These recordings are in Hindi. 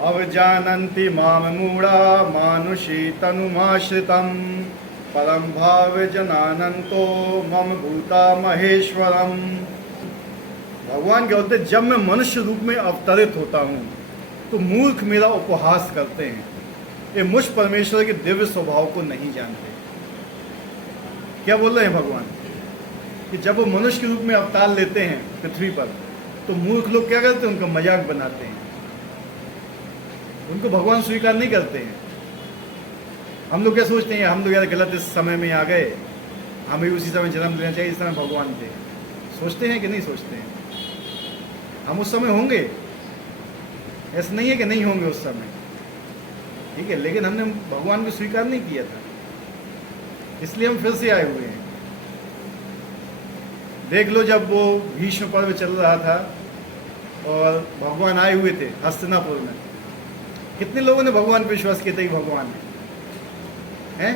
अवजानन्ति मां मूढ़ा मानुषी तनुमाश्रितं परं भावजनानन्तो मम भूता महेश्वरम। भगवान क्या बोलते, जब मैं मनुष्य रूप में अवतरित होता हूँ तो मूर्ख मेरा उपहास करते हैं, ये मुझ परमेश्वर के दिव्य स्वभाव को नहीं जानते। क्या बोल रहे हैं भगवान कि जब वो मनुष्य के रूप में अवतार लेते हैं पृथ्वी पर तो मूर्ख लोग क्या करते हैं, उनका मजाक बनाते हैं, उनको भगवान स्वीकार नहीं करते हैं। हम लोग क्या सोचते हैं, हम लोग यार गलत इस समय में आ गए, हमें उसी समय जन्म लेना चाहिए, इस समय भगवान थे। सोचते हैं कि नहीं सोचते हैं? हम उस समय होंगे, ऐसा नहीं है कि नहीं होंगे उस समय, ठीक है, लेकिन हमने भगवान को स्वीकार नहीं किया था, इसलिए हम फिर से आए हुए हैं। देख लो, जब वो भीष्म पर्व चल रहा था और भगवान आए हुए थे हस्तिनापुर में, कितने लोगों ने भगवान पर विश्वास किया था कि भगवान है?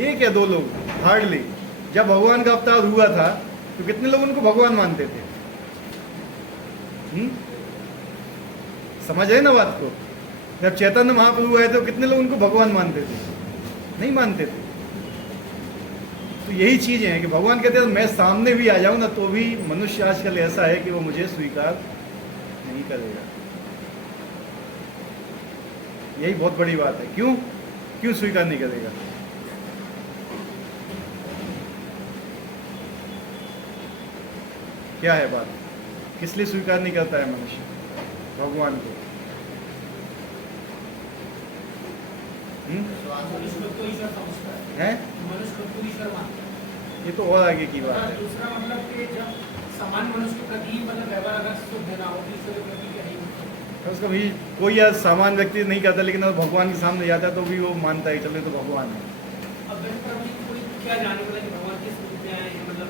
एक या दो लोग, हार्डली। जब भगवान का अवतार हुआ था तो कितने लोग उनको भगवान मानते थे? समझ रहे ना बात को? जब चैतन्य महाप्रभु आए तो कितने लोग उनको भगवान मानते थे? नहीं मानते थे। तो यही चीजें हैं कि भगवान कहते हैं मैं सामने भी आ जाऊं ना तो भी मनुष्य आजकल ऐसा है कि वो मुझे स्वीकार नहीं करेगा। यही बहुत बड़ी बात है। क्यों क्यों स्वीकार नहीं करेगा? क्या है बात? किस लिए स्वीकार नहीं करता है मनुष्य भगवान को? है? ये तो और आगे की बात है। दूसरा मतलब कि जब सामान्य मनुष्य के प्रति मतलब व्यवहार अगर शुद्ध ना हो तो ईश्वर के प्रति क्या ही उसका भी कोई यार सामान्य व्यक्ति नहीं करता, लेकिन अगर भगवान के सामने जाता है तो भी वो मानता है चले तो भगवान है। अब कोई क्या जाने वाला कि भगवान किस रूप में आए हैं, मतलब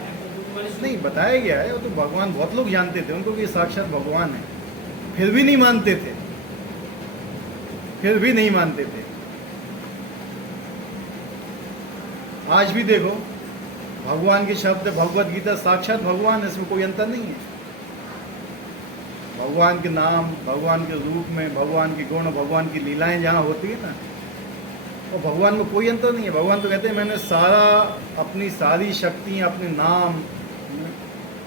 नहीं बताया गया है, वो तो भगवान बहुत लोग जानते थे उनको कि साक्षात भगवान है, फिर भी नहीं मानते थे, फिर भी नहीं मानते थे। आज भी देखो भगवान के शब्द, भगवत गीता साक्षात भगवान है, इसमें कोई अंतर नहीं है। भगवान के नाम, भगवान के रूप में, भगवान के गुण, भगवान की लीलाएं जहाँ होती है ना, और भगवान में कोई अंतर नहीं है। भगवान तो कहते हैं मैंने सारा अपनी सारी शक्तियाँ अपने नाम में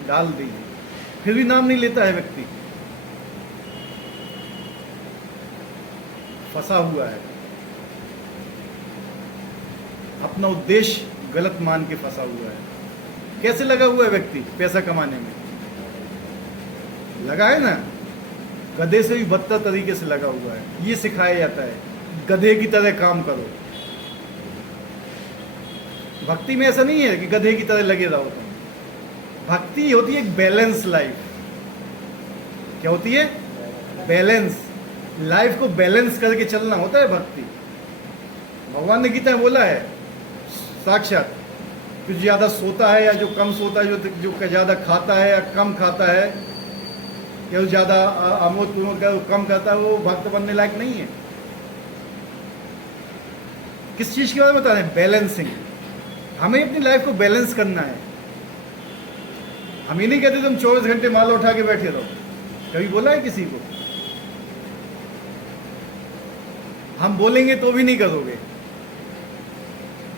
डाल दी, फिर भी नाम नहीं लेता है व्यक्ति, फंसा हुआ है, अपना उद्देश्य गलत मान के फंसा हुआ है। कैसे लगा हुआ है व्यक्ति? पैसा कमाने में लगा है ना, गधे से भी बदतर तरीके से लगा हुआ है। ये सिखाया जाता है गधे की तरह काम करो। भक्ति में ऐसा नहीं है कि गधे की तरह लगे रहो तुम। भक्ति होती है एक बैलेंस लाइफ। क्या होती है? बैलेंस। लाइफ को बैलेंस करके चलना होता है भक्ति। भगवान ने गीता में बोला है साक्षात, जो ज़्यादा सोता है या जो कम सोता है, जो ज़्यादा खाता है या कम खाता है, या जो ज़्यादा अमोद प्रमोद का कम करता है, वो भक्त बनने लायक नहीं है। किस चीज़ के बारे में बता रहे हैं? बैलेंसिंग। हमें अपनी लाइफ को बैलेंस करना है। हम ये नहीं कहते तुम 24 घंटे माला उठा के बैठे रहो, कभी बोला है किसी को? हम बोलेंगे तो भी नहीं करोगे।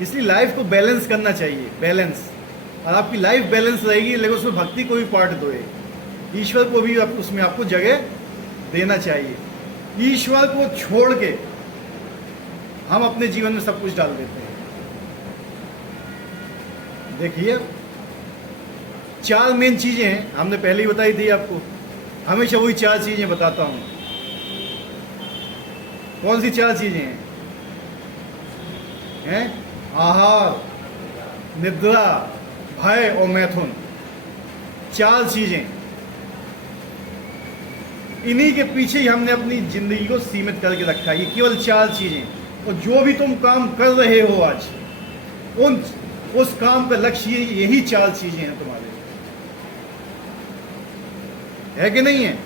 इसलिए लाइफ को बैलेंस करना चाहिए, बैलेंस। और आपकी लाइफ बैलेंस रहेगी, लेकिन उसमें भक्ति को भी पार्ट दो, ईश्वर को भी उसमें आपको जगह देना चाहिए। ईश्वर को छोड़ के हम अपने जीवन में सब कुछ डाल देते हैं। देखिए 4 मेन चीजें हैं, हमने पहले ही बताई थी आपको। हमेशा वही 4 चीजें बताता हूं। कौन सी 4 चीजें हैं? आहार, निद्रा, भय और मैथुन। 4 चीजें। इन्हीं के पीछे ही हमने अपनी जिंदगी को सीमित करके रखा है। ये केवल 4 चीजें। और जो भी तुम काम कर रहे हो आज, उस काम का लक्ष्य यही 4 चीजें हैं तुम्हारे, है कि नहीं है?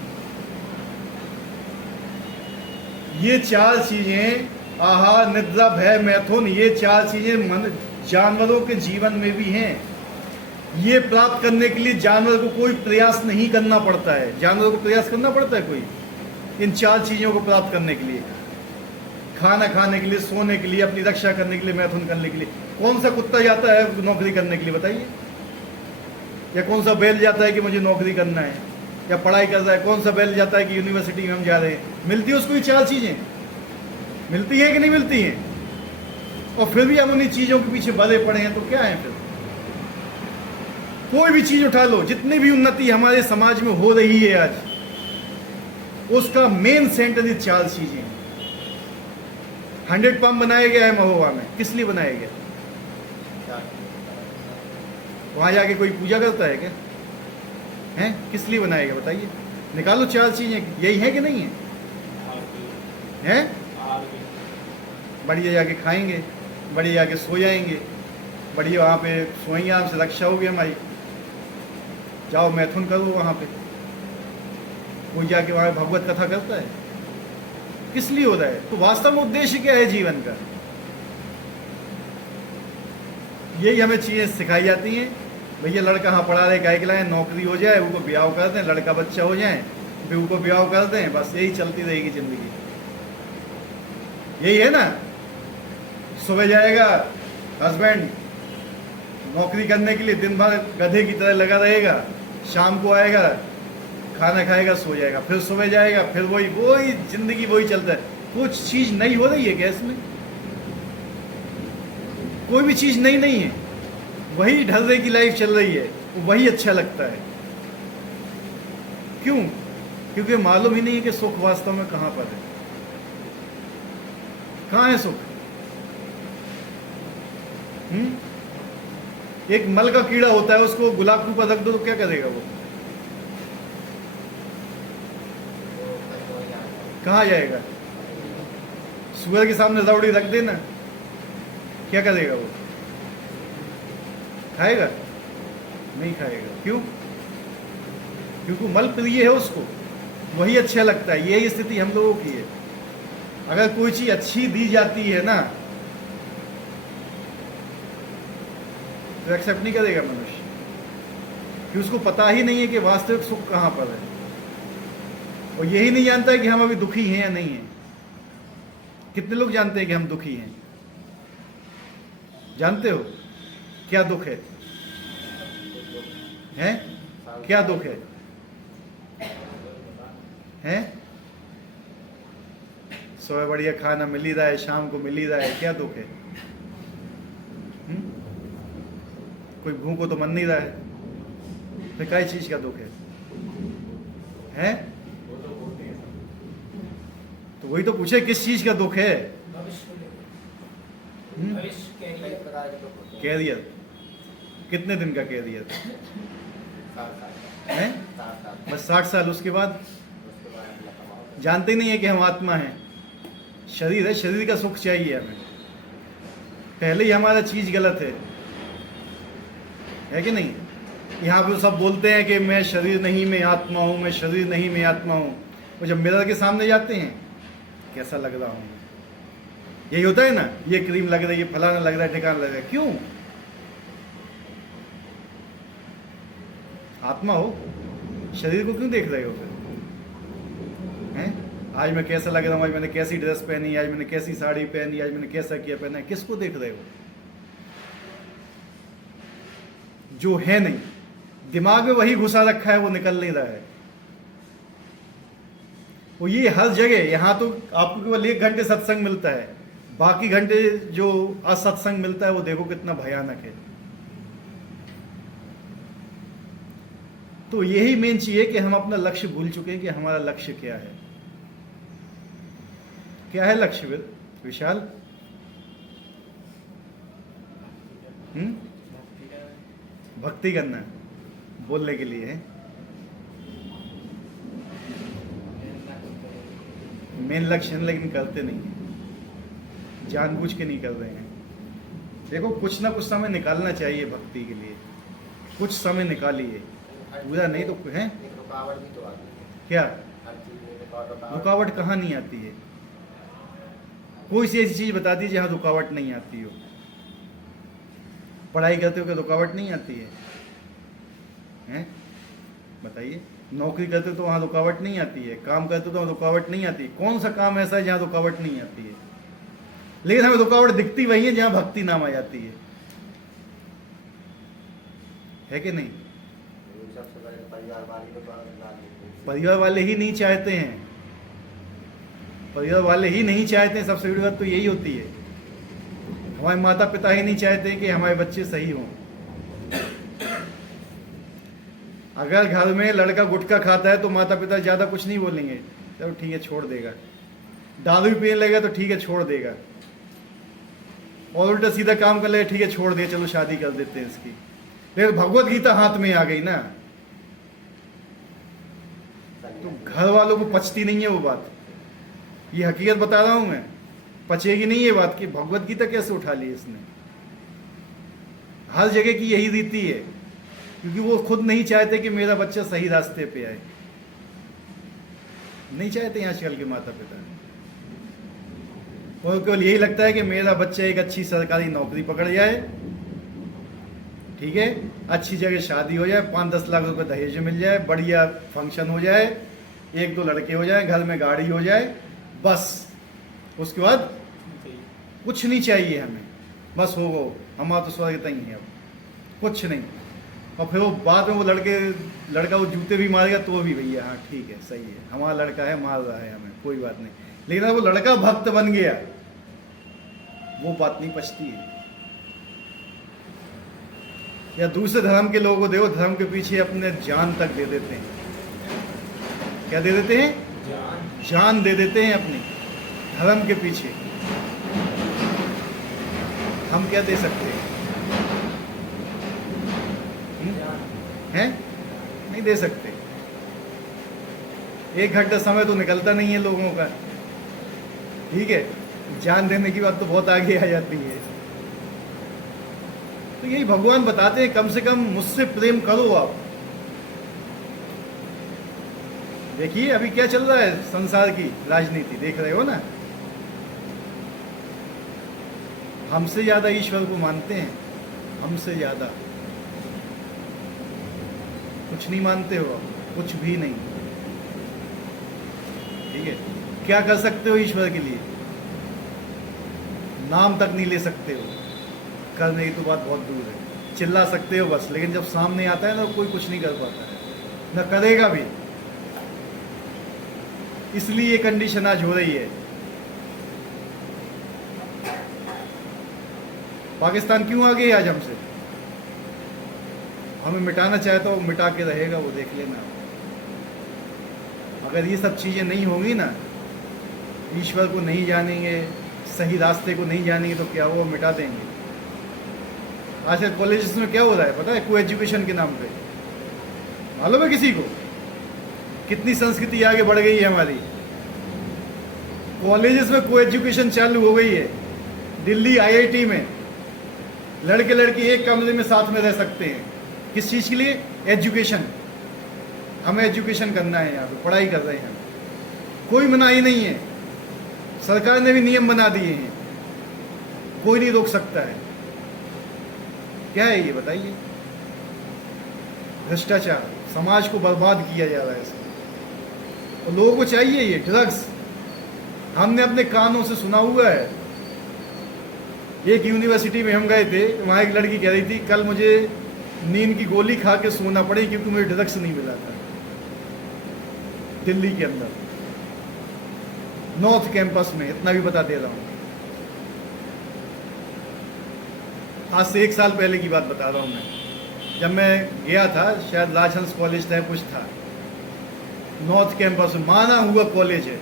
ये 4 चीजें, आहार, निद्रा, भय, मैथुन, ये 4 चीजें जानवरों के जीवन में भी हैं। ये प्राप्त करने के लिए जानवर को कोई प्रयास नहीं करना पड़ता है। जानवर को प्रयास करना पड़ता है कोई इन 4 चीज़ों को प्राप्त करने के लिए? खाना खाने के लिए, सोने के लिए, अपनी रक्षा करने के लिए, मैथुन करने के लिए। कौन सा कुत्ता जाता है नौकरी करने के लिए बताइए? या कौन सा बैल जाता है कि मुझे नौकरी करना है या पढ़ाई कर रहा है? कौन सा बैल जाता है कि यूनिवर्सिटी में हम जा रहे हैं? मिलती है उसको ये 4 चीज़ें? मिलती है कि नहीं मिलती हैं? और फिर भी हम उन्हीं चीज़ों के पीछे भरे पड़े हैं, तो क्या है फिर? कोई भी चीज़ उठा लो, जितनी भी उन्नति हमारे समाज में हो रही है आज, उसका मेन सेंटर ये 4 चीज़ें हैं। 100 पंप बनाया गया है महोबा में, किस लिए बनाया गया? वहाँ जाके कोई पूजा करता है क्या? हैं? किस लिए बनाया गया बताइए? निकालो 4 चीज़ें, यही है कि नहीं है? हैं? बढ़िया जाके खाएंगे, बढ़िया जाके सो जाएंगे, बढ़िया वहाँ पे सोएंगे, हमसे रक्षा होगी हमारी। जाओ मैथुन करो वहाँ पे। कोई जाके वहाँ भगवत कथा करता है? किस लिए हो रहा है? तो वास्तव में उद्देश्य क्या है जीवन का? यही हमें चीज़ें सिखाई जाती हैं। भैया लड़का हाँ पढ़ा रहे काय के लाए, नौकरी हो जाए, उनको ब्याह कर दें, लड़का बच्चा हो जाए, फिर उनको ब्याह कर दें, बस यही चलती रहेगी जिंदगी। यही है ना? सुबह जाएगा हस्बैंड नौकरी करने के लिए, दिन भर गधे की तरह लगा रहेगा, शाम को आएगा, खाना खाएगा, सो जाएगा, फिर सुबह जाएगा, फिर वही जिंदगी वही चलता है। कुछ चीज़ नई हो रही है क्या इसमें? कोई भी चीज़ नई नहीं है, वही ढर्रे की लाइफ चल रही है, वही अच्छा लगता है। क्यों? क्योंकि मालूम ही नहीं है कि सुख वास्तव में कहाँ पर है। कहाँ है सुख? एक मल का कीड़ा होता है, उसको गुलाब के ऊपर रख दो तो क्या करेगा वो? कहाँ जाएगा? सूअर के सामने दौड़ी रख देना, क्या करेगा वो? खाएगा? नहीं खाएगा। क्यों? क्योंकि मल प्रिय है उसको, वही अच्छा लगता है। यही स्थिति हम लोगों की है। अगर कोई चीज अच्छी दी जाती है ना, तो एक्सेप्ट नहीं करेगा मनुष्य, कि उसको पता ही नहीं है कि वास्तविक सुख कहाँ पर है। और यही नहीं जानता है कि हम अभी दुखी हैं या नहीं हैं। कितने लोग जानते हैं कि हम दुखी हैं? जानते हो क्या दुख है? हैं? क्या दुख है? हैं? सुबह बढ़िया खाना मिल ही रहा है, शाम को मिल ही रहा है, क्या दुख है? कोई भूखो तो मन नहीं रहा है, फिर क्या चीज का दुख है? हैं? तो वही तो पूछे, किस चीज का दुख है? कैरियर। कितने दिन का कैरियर है? बस 60 साल। उसके बाद जानते नहीं है कि हम आत्मा हैं, शरीर है, शरीर का सुख चाहिए हमें। पहले ही हमारा चीज गलत है कि नहीं? यहाँ पे सब बोलते हैं कि मैं शरीर नहीं मैं आत्मा हूँ, मैं शरीर नहीं मैं आत्मा हूँ। वो जब मिरर के सामने जाते हैं, कैसा लग रहा हूँ, यही होता है ना, ये क्रीम लग रही है, फलाना लग रहा है, ठिकाना लग रहा है। क्यों? आत्मा हो, शरीर को क्यों देख रहे हो फिर? हैं? आज मैं कैसा लग रहा हूँ, आज मैंने कैसी ड्रेस पहनी, आज मैंने कैसी साड़ी पहनी, आज मैंने कैसा किया पहना है, किसको देख रहे हो? जो है नहीं, दिमाग में वही घुसा रखा है, वो निकल नहीं रहा है। वो ये हर जगह, यहाँ तो आपको केवल 1 घंटे सत्संग मिलता है, बाकी घंटे जो असत्संग मिलता है वो देखो कितना भयानक है। तो यही मेन चीज है कि हम अपना लक्ष्य भूल चुके हैं कि हमारा लक्ष्य क्या है। क्या है लक्ष्य विशाल? भक्ति करना बोलने के लिए है। मेन लक्ष्य है, लेकिन करते नहीं है, जानबूझ के नहीं कर रहे हैं। देखो कुछ ना कुछ समय निकालना चाहिए भक्ति के लिए, कुछ समय निकालिए, पूरा नहीं तो है। रुकावट भी तो आती है। क्या हर चीज में रुकावट कहाँ नहीं आती है? कोई सी ऐसी चीज बता दीजिए जहाँ रुकावट नहीं आती हो। पढ़ाई करते हो क्या रुकावट नहीं आती है? हैं? बताइए, नौकरी करते तो वहाँ रुकावट नहीं आती है, काम करते तो वहाँ रुकावट नहीं आती है। कौन सा काम ऐसा है जहाँ रुकावट नहीं आती है? लेकिन हमें रुकावट दिखती वही है जहाँ भक्ति नाम आ जाती है कि नहीं? सबसे पहले परिवार वाले को परिवार वाले ही नहीं चाहते हैं, परिवार वाले ही नहीं चाहते हैं। सबसे बड़ी बात तो यही होती है, हमारे माता पिता ही नहीं चाहते कि हमारे बच्चे सही हों। अगर घर में लड़का गुटखा खाता है तो माता पिता ज़्यादा कुछ नहीं बोलेंगे, चलो ठीक है छोड़ देगा। दारू पीने लगेगा तो ठीक है छोड़ देगा, और उल्टा सीधा काम कर लेगा, ठीक है छोड़ दिया, चलो शादी कर देते हैं इसकी। लेकिन भगवत गीता हाथ में आ गई ना, तो घर वालों को पचती नहीं है वो बात। ये हकीकत बता रहा हूं मैं, पचेगी नहीं ये बात कि भगवत गीता कैसे उठा ली इसने। हर जगह की यही रीति है, क्योंकि वो खुद नहीं चाहते कि मेरा बच्चा सही रास्ते पे आए, नहीं चाहते आजकल के माता पिता। और केवल यही लगता है कि मेरा बच्चा एक अच्छी सरकारी नौकरी पकड़ जाए, ठीक है, अच्छी जगह शादी हो जाए, 5-10 लाख रुपए दहेज मिल जाए, बढ़िया फंक्शन हो जाए, 1-2 लड़के हो जाए, घर में गाड़ी हो जाए, बस उसके बाद कुछ नहीं चाहिए हमें, बस हो हमारा तो स्वर्ग ही है, अब कुछ नहीं। और फिर वो बाद में वो लड़का वो जूते भी मारेगा तो भी भैया हाँ ठीक है सही है, हमारा लड़का है, मार रहा है हमें, कोई बात नहीं। लेकिन अगर वो लड़का भक्त बन गया, वो बात नहीं पचती है। या दूसरे धर्म के लोगों को देखो, धर्म के पीछे अपने जान तक दे देते हैं। क्या दे देते हैं? जान दे देते हैं अपनी धर्म के पीछे। हम क्या दे सकते हैं? हैं? नहीं दे सकते। 1 घंटा समय तो निकलता नहीं है लोगों का, ठीक है, जान देने की बात तो बहुत आगे आ जाती है। तो यही भगवान बताते हैं, कम से कम मुझसे प्रेम करो आप। देखिए अभी क्या चल रहा है संसार की राजनीति, देख रहे हो ना। हमसे ज्यादा ईश्वर को मानते हैं, हमसे ज्यादा। कुछ नहीं मानते हो आप, कुछ भी नहीं, ठीक है। क्या कर सकते हो ईश्वर के लिए? नाम तक नहीं ले सकते हो, करने की तो बात बहुत दूर है। चिल्ला सकते हो बस, लेकिन जब सामने आता है ना कोई कुछ नहीं कर पाता है, न करेगा भी। इसलिए ये कंडीशन आज हो रही है। पाकिस्तान क्यों आगे है आज हमसे? हमें मिटाना चाहता हो, मिटा के रहेगा, वो देख लेना। अगर ये सब चीज़ें नहीं होंगी ना, ईश्वर को नहीं जानेंगे, सही रास्ते को नहीं जानेंगे, तो क्या वो मिटा देंगे। आजकल कॉलेजेस में क्या हो रहा है पता है? को एजुकेशन के नाम पे, मालूम है किसी को? कितनी संस्कृति आगे बढ़ गई है हमारी। कॉलेजेस में को एजुकेशन चालू हो गई है। दिल्ली IIT में लड़के लड़की एक कमरे में साथ में रह सकते हैं। किस चीज़ के लिए? एजुकेशन। हमें एजुकेशन करना है, यहाँ पे पढ़ाई कर रहे हैं, कोई मनाही नहीं है। सरकार ने भी नियम बना दिए हैं, कोई नहीं रोक सकता है। क्या है ये बताइए? भ्रष्टाचार, समाज को बर्बाद किया जा रहा है इसमें। और लोगों को चाहिए ये ड्रग्स। हमने अपने कानों से सुना हुआ है। एक यूनिवर्सिटी में हम गए थे, वहाँ एक लड़की कह रही थी कल मुझे नींद की गोली खा के सोना पड़ी क्योंकि मुझे ड्रग्स नहीं मिला था। दिल्ली के अंदर नॉर्थ कैंपस में, इतना भी बता दे रहा हूँ। आज से 1 साल पहले की बात बता रहा हूँ मैं। जब मैं गया था, शायद राजहंस कॉलेज था, कुछ था, नॉर्थ कैंपस में माना हुआ कॉलेज है।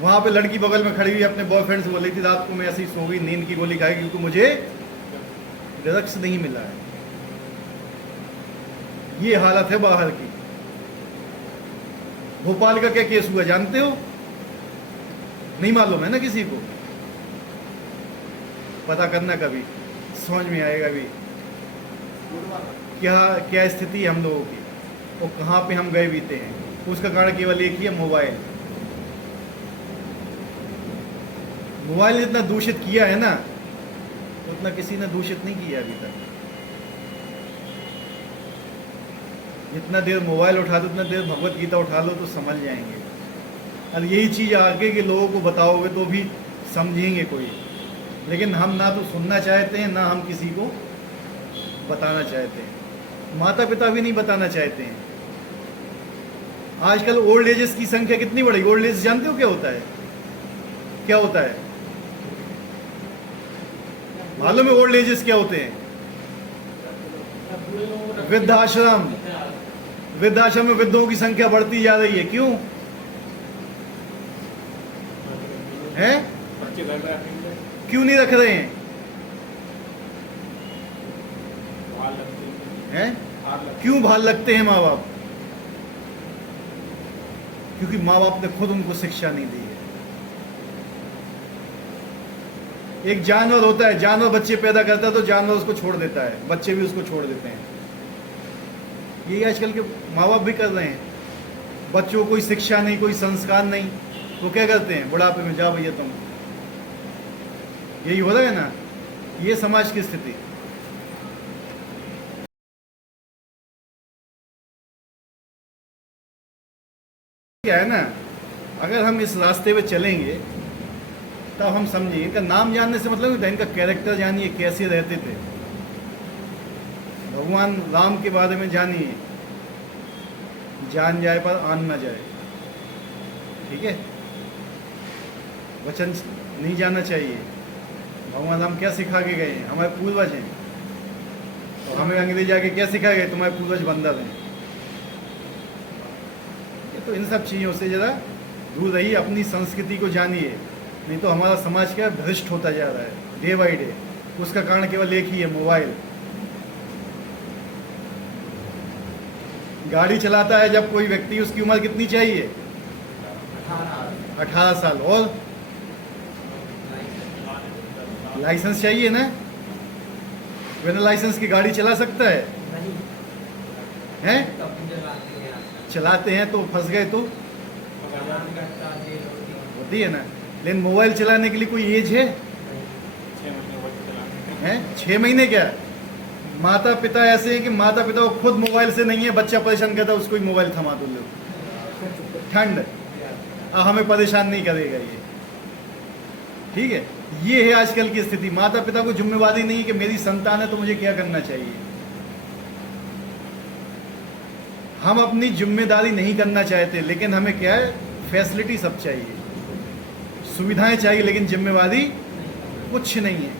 वहाँ पे लड़की बगल में खड़ी हुई अपने बॉयफ्रेंड से बोल रही थी रात को मैं ऐसी सो गई, नींद की गोली खाई क्योंकि मुझे ड्रग्स नहीं मिला है। ये हालत है बाहर की। भोपाल का क्या केस हुआ जानते हो? नहीं मालूम है ना किसी को? पता करना, कभी समझ में आएगा भी क्या क्या स्थिति है हम लोगों की और कहाँ पे हम गए बीते हैं। उसका कारण केवल एक ही है, मोबाइल। मोबाइल ने इतना दूषित किया है ना, उतना किसी ने दूषित नहीं किया अभी तक। जितना देर मोबाइल उठा दो उतना देर भगवत गीता उठा लो तो समझ जाएंगे। और यही चीज़ आगे के लोगों को बताओगे तो भी समझेंगे कोई, लेकिन हम ना तो सुनना चाहते हैं ना हम किसी को बताना चाहते हैं। माता पिता भी नहीं बताना चाहते हैं। आजकल ओल्ड एजेस की संख्या कितनी बढ़ी। ओल्ड एज जानते हो क्या होता है? क्या होता है मालूम है? ओल्ड एजेस क्या होते हैं? बूढ़े लोगों को वृद्धाश्रम। वृद्धाश्रम में वृद्धों की संख्या बढ़ती जा रही है। क्यों है? बच्चे घर में रखेंगे, क्यों नहीं रख रहे हैं? बाहर लगते हैं? बाहर लगते क्यों भाल लगते हैं माँ बाप? क्योंकि माँ बाप ने खुद उनको शिक्षा नहीं दी है। एक जानवर होता है, जानवर बच्चे पैदा करता है तो जानवर उसको छोड़ देता है, बच्चे भी उसको छोड़ देते हैं। यही आजकल के माँ बाप भी कर रहे हैं। बच्चों को कोई शिक्षा नहीं, कोई संस्कार नहीं, तो क्या करते हैं? बुढ़ापे में जाओ भैया तुम। यही हो रहा है ना, ये समाज की स्थिति। क्या है ना, अगर हम इस रास्ते पे चलेंगे तब हम समझेंगे। इनका नाम जानने से मतलब नहीं, इनका कैरेक्टर जानिए, कैसे रहते थे। भगवान राम के बारे में जानिए, जान जाए पर आन न जाए। ठीक है, वचन नहीं जाना चाहिए। भगवान राम क्या सिखा के गए हैं? हमारे पूर्वज हैं, और हमें अंग्रेज आके क्या सिखा गए? तुम्हारे पूर्वज बंदर हैं। तो इन सब चीज़ों से ज़रा दूर रहिए, अपनी संस्कृति को जानिए, नहीं तो हमारा समाज क्या भ्रष्ट होता जा रहा है डे बाई डे। उसका कारण केवल एक ही है, मोबाइल। गाड़ी चलाता है जब कोई व्यक्ति, उसकी उम्र कितनी चाहिए? 18 साल। और लाइसेंस चाहिए ना? बिना लाइसेंस की गाड़ी चला सकता है? हैं? चलाते हैं तो फंस गए तो होती है ना। लेकिन मोबाइल चलाने के लिए कोई एज है? 6 महीने क्या? माता पिता ऐसे हैं कि माता पिता को खुद मोबाइल से नहीं है, बच्चा परेशान करता है, उसको ही मोबाइल थमा दो लो, ठंड। हमें परेशान नहीं करेगा ये। ठीक है, ये है आजकल की स्थिति। माता पिता को जिम्मेवारी नहीं है कि मेरी संतान है तो मुझे क्या करना चाहिए। हम अपनी जिम्मेदारी नहीं करना चाहते, लेकिन हमें क्या है, फैसिलिटी सब चाहिए, सुविधाएं चाहिए, लेकिन जिम्मेवारी कुछ नहीं है।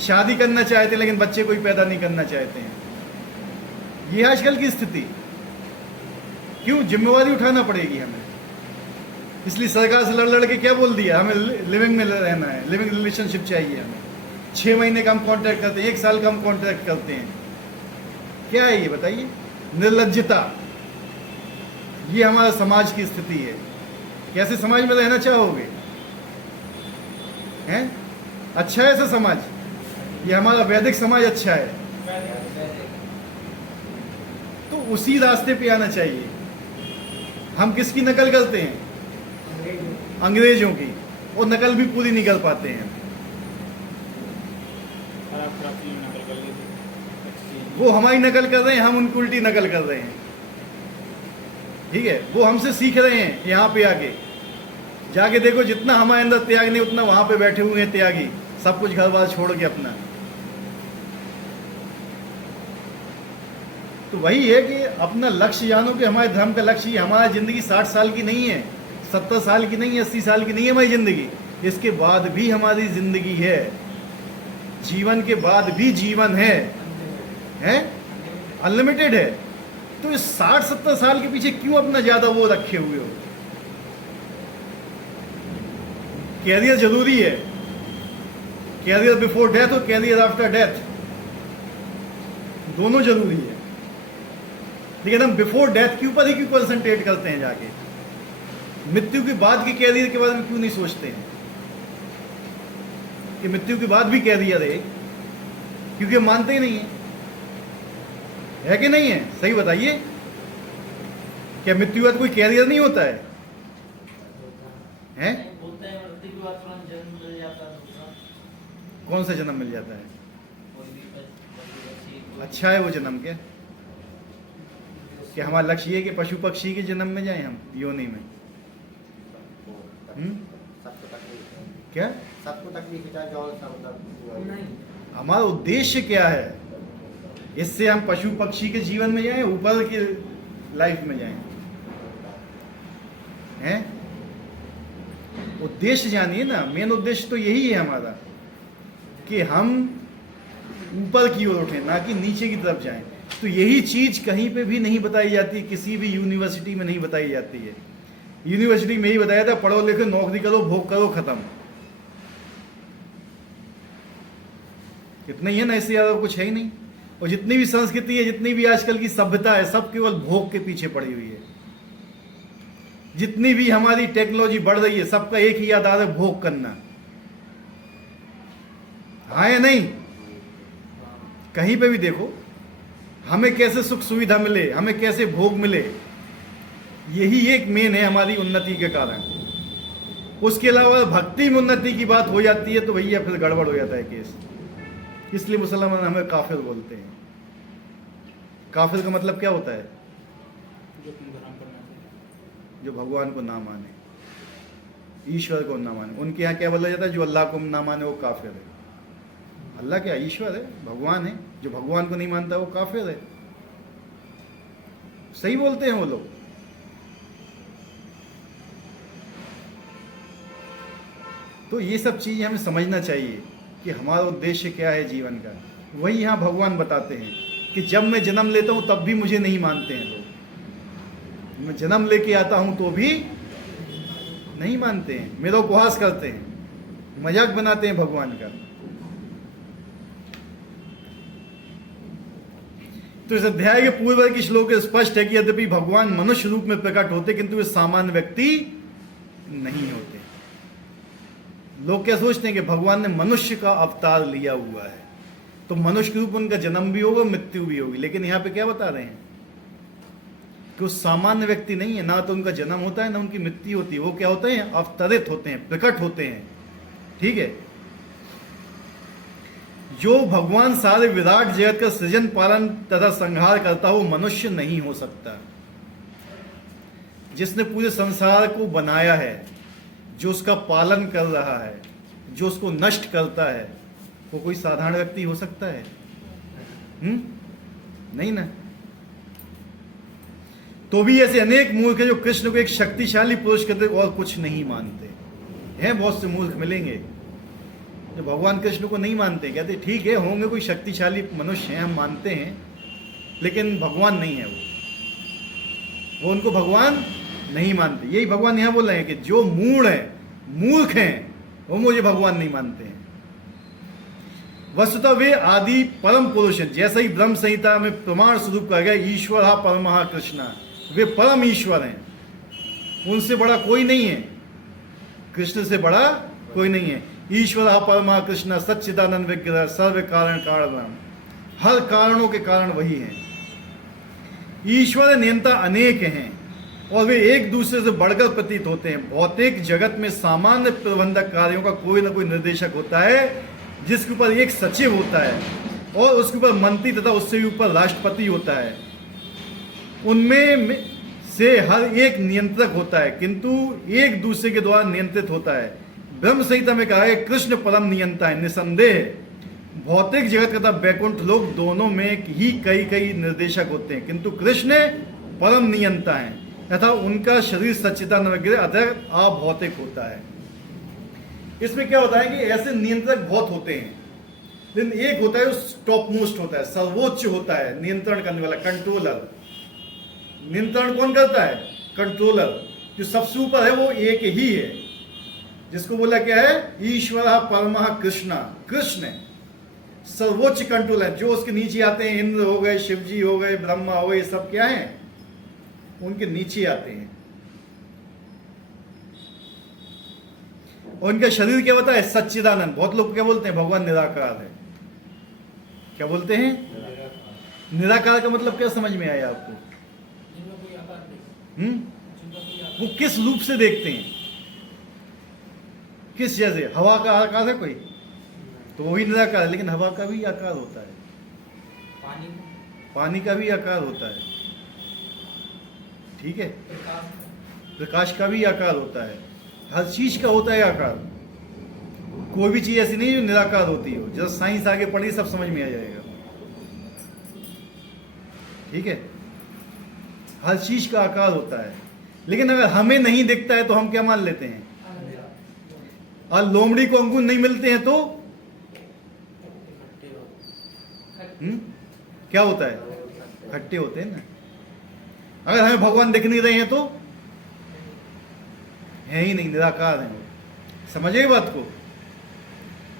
शादी करना चाहते हैं लेकिन बच्चे कोई पैदा नहीं करना चाहते हैं। ये आजकल की स्थिति। क्यों? जिम्मेवारी उठाना पड़ेगी हमें। इसलिए सरकार से लड़ लड़ के क्या बोल दिया, हमें लिविंग में रहना है, लिविंग रिलेशनशिप चाहिए हमें। 6 महीने का हम कॉन्ट्रैक्ट करते हैं, 1 साल का हम कॉन्ट्रैक्ट करते हैं। क्या है ये बताइए? निर्लज्जता। ये हमारा समाज की स्थिति है। कैसे समाज में रहना चाहोगे? हैं? अच्छा है ऐसा समाज? ये हमारा वैदिक समाज अच्छा है, तो उसी रास्ते पे आना चाहिए। हम किसकी नकल करते हैं? अंग्रेजों की, और नकल भी पूरी नहीं कर पाते हैं। वो हमारी नकल कर रहे हैं, हम उनकी उल्टी नकल कर रहे हैं। ठीक है, वो हमसे सीख रहे हैं। यहाँ पे आके जाके देखो, जितना हमारे अंदर त्याग नहीं उतना वहां पे बैठे हुए हैं त्यागी, सब कुछ घर बार छोड़ के अपना। तो वही है कि अपना लक्ष्य जानो कि हमारे धर्म का लक्ष्य, हमारी जिंदगी 60 साल की नहीं है, 70 साल की नहीं है, 80 साल की नहीं है हमारी जिंदगी। इसके बाद भी हमारी जिंदगी है, जीवन के बाद भी जीवन है अनलिमिटेड है। तो इस 60-70 साल के पीछे क्यों अपना ज्यादा वो रखे हुए हो? कैरियर जरूरी है, कैरियर बिफोर डेथ और कैरियर आफ्टर डेथ, दोनों जरूरी है। लेकिन हम बिफोर डेथ के ऊपर ही क्यों कंसंट्रेट करते हैं? जाके मृत्यु के बाद के कैरियर के बारे में क्यों नहीं सोचते हैं कि मृत्यु के बाद भी कैरियर है? क्योंकि हम मानते ही नहीं है कि नहीं है? सही बताइए, क्या मृत्यु बाद कोई कैरियर नहीं होता है? हैं? कौन सा जन्म मिल जाता है? अच्छा है वो जन्म क्या? कि हमारा लक्ष्य ये है कि पशु पक्षी के जन्म में जाएं हम योनि में? सबको तकलीफ है, क्या सबको तकलीफ है, चाहे जो सा मतलब नहीं, हमारा उद्देश्य क्या है? इससे हम पशु पक्षी के जीवन में जाएं, ऊपर की लाइफ में जाएं? हैं? उद्देश्य जानिए ना। मेन उद्देश्य तो यही है हमारा कि हम ऊपर की ओर उठें, ना कि नीचे की तरफ जाएं। तो यही चीज कहीं पे भी नहीं बताई जाती, किसी भी यूनिवर्सिटी में नहीं बताई जाती है। यूनिवर्सिटी में ही बताया था पढ़ो लिखो नौकरी करो भोग करो खत्म। इतना ही है ना, इससे ज्यादा कुछ है ही नहीं। और जितनी भी संस्कृति है, जितनी भी आजकल की सभ्यता है, सब केवल भोग के पीछे पड़ी हुई है। जितनी भी हमारी टेक्नोलॉजी बढ़ रही है, सबका एक ही आधार है, भोग करना। हाँ या नहीं? कहीं पे भी देखो, हमें कैसे सुख सुविधा मिले, हमें कैसे भोग मिले, यही एक मेन है हमारी उन्नति के कारण। उसके अलावा भक्ति में उन्नति की बात हो जाती है तो भैया फिर गड़बड़ हो जाता है केस। इसलिए मुसलमान हमें काफिर बोलते हैं। काफिर का मतलब क्या होता है? जो भगवान को ना माने, ईश्वर को ना माने। उनके यहाँ क्या बोला जाता है? जो अल्लाह को ना माने वो काफिर है। अल्लाह क्या? ईश्वर है, भगवान है। जो भगवान को नहीं मानता वो काफिर है। सही बोलते हैं वो लोग। तो ये सब चीजें हमें समझना चाहिए कि हमारा उद्देश्य क्या है जीवन का। वही यहाँ भगवान बताते हैं कि जब मैं जन्म लेता हूं तब भी मुझे नहीं मानते हैं लोग। मैं जन्म लेके आता हूं तो भी नहीं मानते हैं, मेरा उपहास करते हैं, मजाक बनाते हैं भगवान का। तो इस अध्याय के पूर्व के श्लोक स्पष्ट है कि यद्यपि भगवान मनुष्य रूप में प्रकट होते किंतु वे सामान्य व्यक्ति नहीं होते। लोग क्या सोचते हैं कि भगवान ने मनुष्य का अवतार लिया हुआ है तो मनुष्य के रूप में उनका जन्म भी होगा, मृत्यु भी होगी। लेकिन यहां पे क्या बता रहे हैं कि वो सामान्य व्यक्ति नहीं है। ना तो उनका जन्म होता है ना उनकी मृत्यु होती है। वो क्या होते हैं? अवतरित होते हैं, प्रकट होते हैं। ठीक है? जो भगवान सारे विराट जगत का सृजन पालन तथा संहार करता हो मनुष्य नहीं हो सकता। जिसने पूरे संसार को बनाया है, जो उसका पालन कर रहा है, जो उसको नष्ट करता है, वो कोई साधारण व्यक्ति हो सकता है? नहीं ना। तो भी ऐसे अनेक मूर्ख हैं जो कृष्ण को एक शक्तिशाली पुरुष कहते और कुछ नहीं मानते हैं। बहुत से मूर्ख मिलेंगे जो भगवान कृष्ण को नहीं मानते। कहते ठीक है, होंगे कोई शक्तिशाली मनुष्य हैं, हम मानते हैं, लेकिन भगवान नहीं है वो उनको भगवान नहीं मानते। यही भगवान यहां बोल रहे हैं कि जो मूढ़ हैं, मूर्ख हैं, वो मुझे भगवान नहीं मानते हैं। वस्तुतः वे आदि परम पुरुष हैं। जैसा ही ब्रह्म संहिता में प्रमाण स्वरूप कहा गया, ईश्वर परमः कृष्णा, वे परम ईश्वर हैं। उनसे बड़ा कोई नहीं है, कृष्ण से बड़ा कोई नहीं है। ईश्वर परमः कृष्ण सच्चिदानंद विग्रह सर्व कारण कारण, हर कारणों के कारण वही हैं। ईश्वर नियंता अनेक हैं और वे एक दूसरे से बढ़कर प्रतीत होते हैं। भौतिक जगत में सामान्य प्रबंधक कार्यों का कोई ना कोई निर्देशक होता है, जिसके ऊपर एक सचिव होता है और उसके ऊपर मंत्री तथा उससे भी ऊपर राष्ट्रपति होता है। उनमें से हर एक नियंत्रक होता है किंतु एक दूसरे के द्वारा नियंत्रित होता है। ब्रह्म संहिता में कहा है कृष्ण परम नियंता है। निसंदेह भौतिक जगत तथा वैकुंठ लोक दोनों में ही कई कई निर्देशक होते हैं, किंतु कृष्ण परम नियंता है तथा उनका शरीर सच्चिदानंद विग्रह अतः अभौतिक होता है। इसमें क्या होता है कि ऐसे नियंत्रक बहुत होते हैं, लेकिन एक होता है टॉप मोस्ट होता है, सर्वोच्च होता है, नियंत्रण करने वाला, कंट्रोलर। नियंत्रण कौन करता है? कंट्रोलर। जो सबसे ऊपर है वो एक ही है, जिसको बोला क्या है? ईश्वर परमः कृष्णा। कृष्ण सर्वोच्च कंट्रोल है। जो उसके नीचे आते हैं, इंद्र हो गए, शिव जी हो गए, ब्रह्मा हो गए, ये सब क्या है? उनके नीचे आते हैं। और उनका शरीर क्या होता है? सच्चिदानंद। बहुत लोग क्या बोलते हैं? भगवान निराकार है। क्या बोलते हैं? निराकार का मतलब क्या समझ में आया आपको? जिनका कोई आकार नहीं, जिनका कोई आकार वो किस रूप से देखते हैं? किस जैसे? हवा का आकार है कोई तो वही निराकार है, लेकिन हवा का भी आकार होता है। पानी पानी का भी आकार होता है, ठीक है। प्रकाश का भी आकार होता है, हर चीज का होता है आकार। कोई भी चीज ऐसी नहीं जो निराकार होती हो। जब साइंस आगे पढ़ी सब समझ में आ जाएगा, ठीक है। हर चीज का आकार होता है, लेकिन अगर हमें नहीं दिखता है तो हम क्या मान लेते हैं? और लोमड़ी को अंकुर नहीं मिलते हैं तो क्या होता है? खट्टे होते हैं ना। अगर हमें भगवान दिख नहीं रहे हैं तो है ही नहीं, निराकार है। समझिए बात को।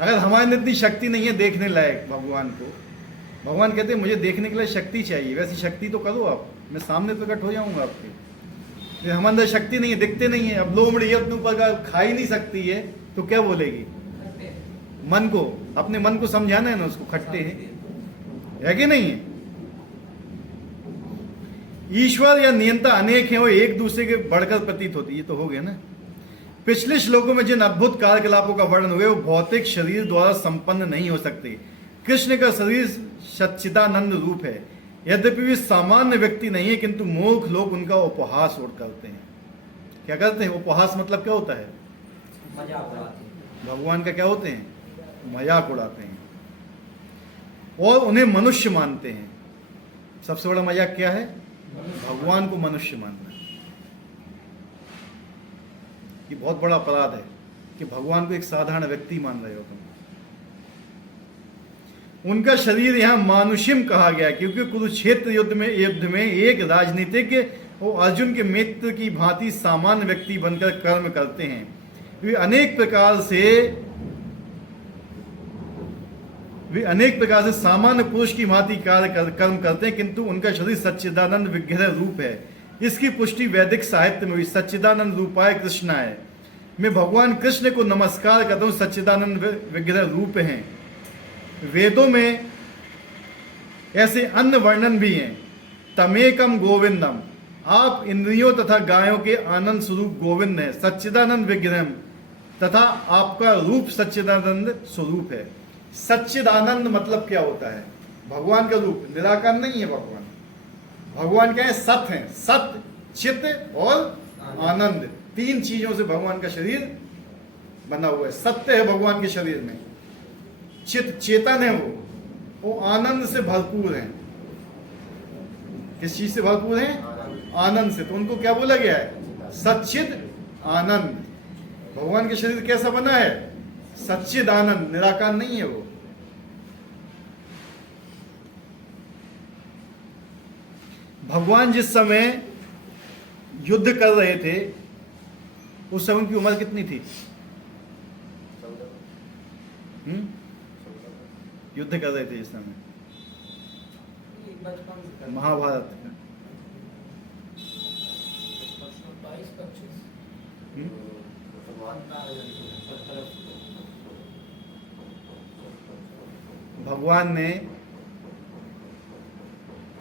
अगर हमारे अंदर इतनी शक्ति नहीं है देखने लायक भगवान को, भगवान कहते हैं मुझे देखने के लिए शक्ति चाहिए, वैसी शक्ति तो करो आप, मैं सामने प्रकट हो जाऊंगा आपके। हमारे अंदर शक्ति नहीं है, दिखते नहीं है। अब लोमड़ी अपने ऊपर का खा ही नहीं सकती है तो क्या बोलेगी? मन को, अपने मन को समझाना है ना उसको, खट्टे हैं, है कि नहीं है? ईश्वर या नियंता अनेक हैं और एक दूसरे के बढ़कर प्रतीत होती है, तो हो गया ना। पिछले श्लोकों में जिन अद्भुत कार्यकलापों का वर्णन हुए वो भौतिक शरीर द्वारा संपन्न नहीं हो सकते। कृष्ण का शरीर सच्चिदानंद रूप है, यद्यपि वे सामान्य व्यक्ति नहीं है, किंतु मूर्ख लोग उनका उपहास करते हैं। क्या करते हैं? उपहास मतलब क्या होता है? मजाक उड़ाते हैं। भगवान का क्या होते हैं? मजाक उड़ाते हैं और उन्हें मनुष्य मानते हैं। सबसे बड़ा मजाक क्या है? भगवान को मनुष्य मानना। ये बहुत बड़ा अपराध है कि भगवान को एक साधारण व्यक्ति मान रहे हो तुम। उनका शरीर यहां मानुषिम कहा गया क्योंकि कुरुक्षेत्र युद्ध में एक राजनीतिज्ञ और अर्जुन के मित्र की भांति सामान्य व्यक्ति बनकर कर्म करते हैं। वे अनेक प्रकार से सामान्य पुरुष की भांति कर्म करते हैं, किंतु उनका शरीर सच्चिदानंद विग्रह रूप है। इसकी पुष्टि वैदिक साहित्य में हुई। सच्चिदानंद रूपाय कृष्णाय, मैं भगवान कृष्ण को नमस्कार करता हूँ, सच्चिदानंद विग्रह रूप हैं। वेदों में ऐसे अन्य वर्णन भी हैं। तमेकम गोविंदम, आप इंद्रियों तथा गायों के आनंद स्वरूप गोविंद हैं। सच्चिदानंद विग्रह तथा आपका रूप सच्चिदानंद स्वरूप है। सच्चिदानंद मतलब क्या होता है? भगवान का रूप निराकार नहीं है। भगवान क्या है? सत है। सत, चित और आनंद, तीन चीजों से भगवान का शरीर बना हुआ है। सत्य है भगवान के शरीर में, चित चेतन है वो आनंद से भरपूर है। किस चीज से भरपूर है? आनंद से। तो उनको क्या बोला गया है? सच्चिद आनंद। भगवान के शरीर कैसा बना है? सच्चिद आनंद, निराकार नहीं है वो। भगवान जिस समय युद्ध कर रहे थे उस समय उनकी उम्र कितनी थी? युद्ध कर रहे थे जिस समय, महाभारत का। 22-25 भगवान ने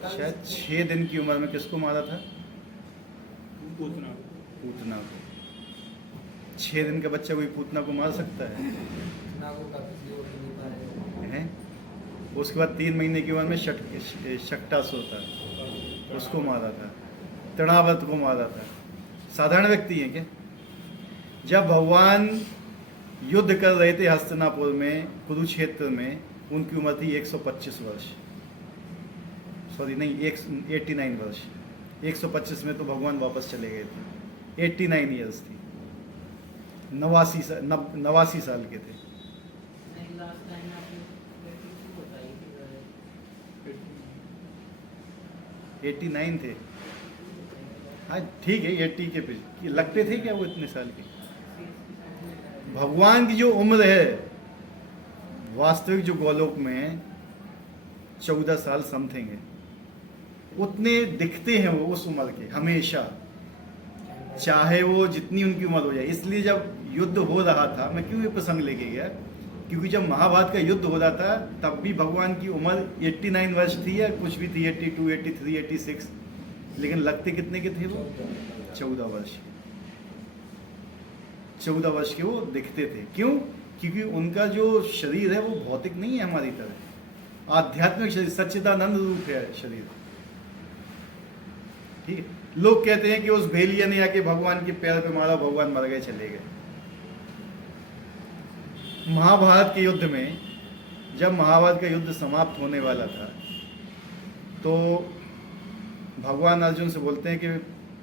शायद 6 दिन की उम्र में किसको मारा था? पूतना को। 6 दिन का बच्चा कोई पूतना को मार सकता है? हैं? उसके बाद 3 महीने की उम्र में शक्टासुर था, उसको मारा था। तृणावर्त को मारा था। साधारण व्यक्ति है क्या? जब भगवान युद्ध कर रहे थे हस्तिनापुर में, कुरुक्षेत्र में, उनकी उम्र थी 125 वर्ष। सॉरी नहीं, 89 वर्ष। 125 में तो भगवान वापस चले गए थे। 89 ईयर्स थी। 89 साल के थे। 89 थे। हाँ ठीक है, 80 के पीछे लगते थे क्या वो इतने साल के? भगवान की जो उम्र है वास्तविक जो गोलोक में 14 साल समथिंग है, उतने दिखते हैं वो उस उम्र के हमेशा, चाहे वो जितनी उनकी उम्र हो जाए। इसलिए जब युद्ध हो रहा था, मैं क्यों ये प्रसंग लेके गया, क्योंकि जब महाभारत का युद्ध हो रहा था तब भी भगवान की उम्र 89 वर्ष थी या कुछ भी थी, 82, 83, 86, लेकिन लगते कितने के थे वो? 14 वर्ष। 14 वर्ष के वो दिखते थे। क्यों? क्योंकि उनका जो शरीर है वो भौतिक नहीं है हमारी तरह। आध्यात्मिक शरीर, सच्चिदानंद रूप है शरीर। ठीक है, लोग कहते हैं कि उस भेलिया ने आके भगवान के पैर पे मारा, भगवान मर गए, चले गए। महाभारत के युद्ध में जब महाभारत का युद्ध समाप्त होने वाला था तो भगवान अर्जुन से बोलते हैं कि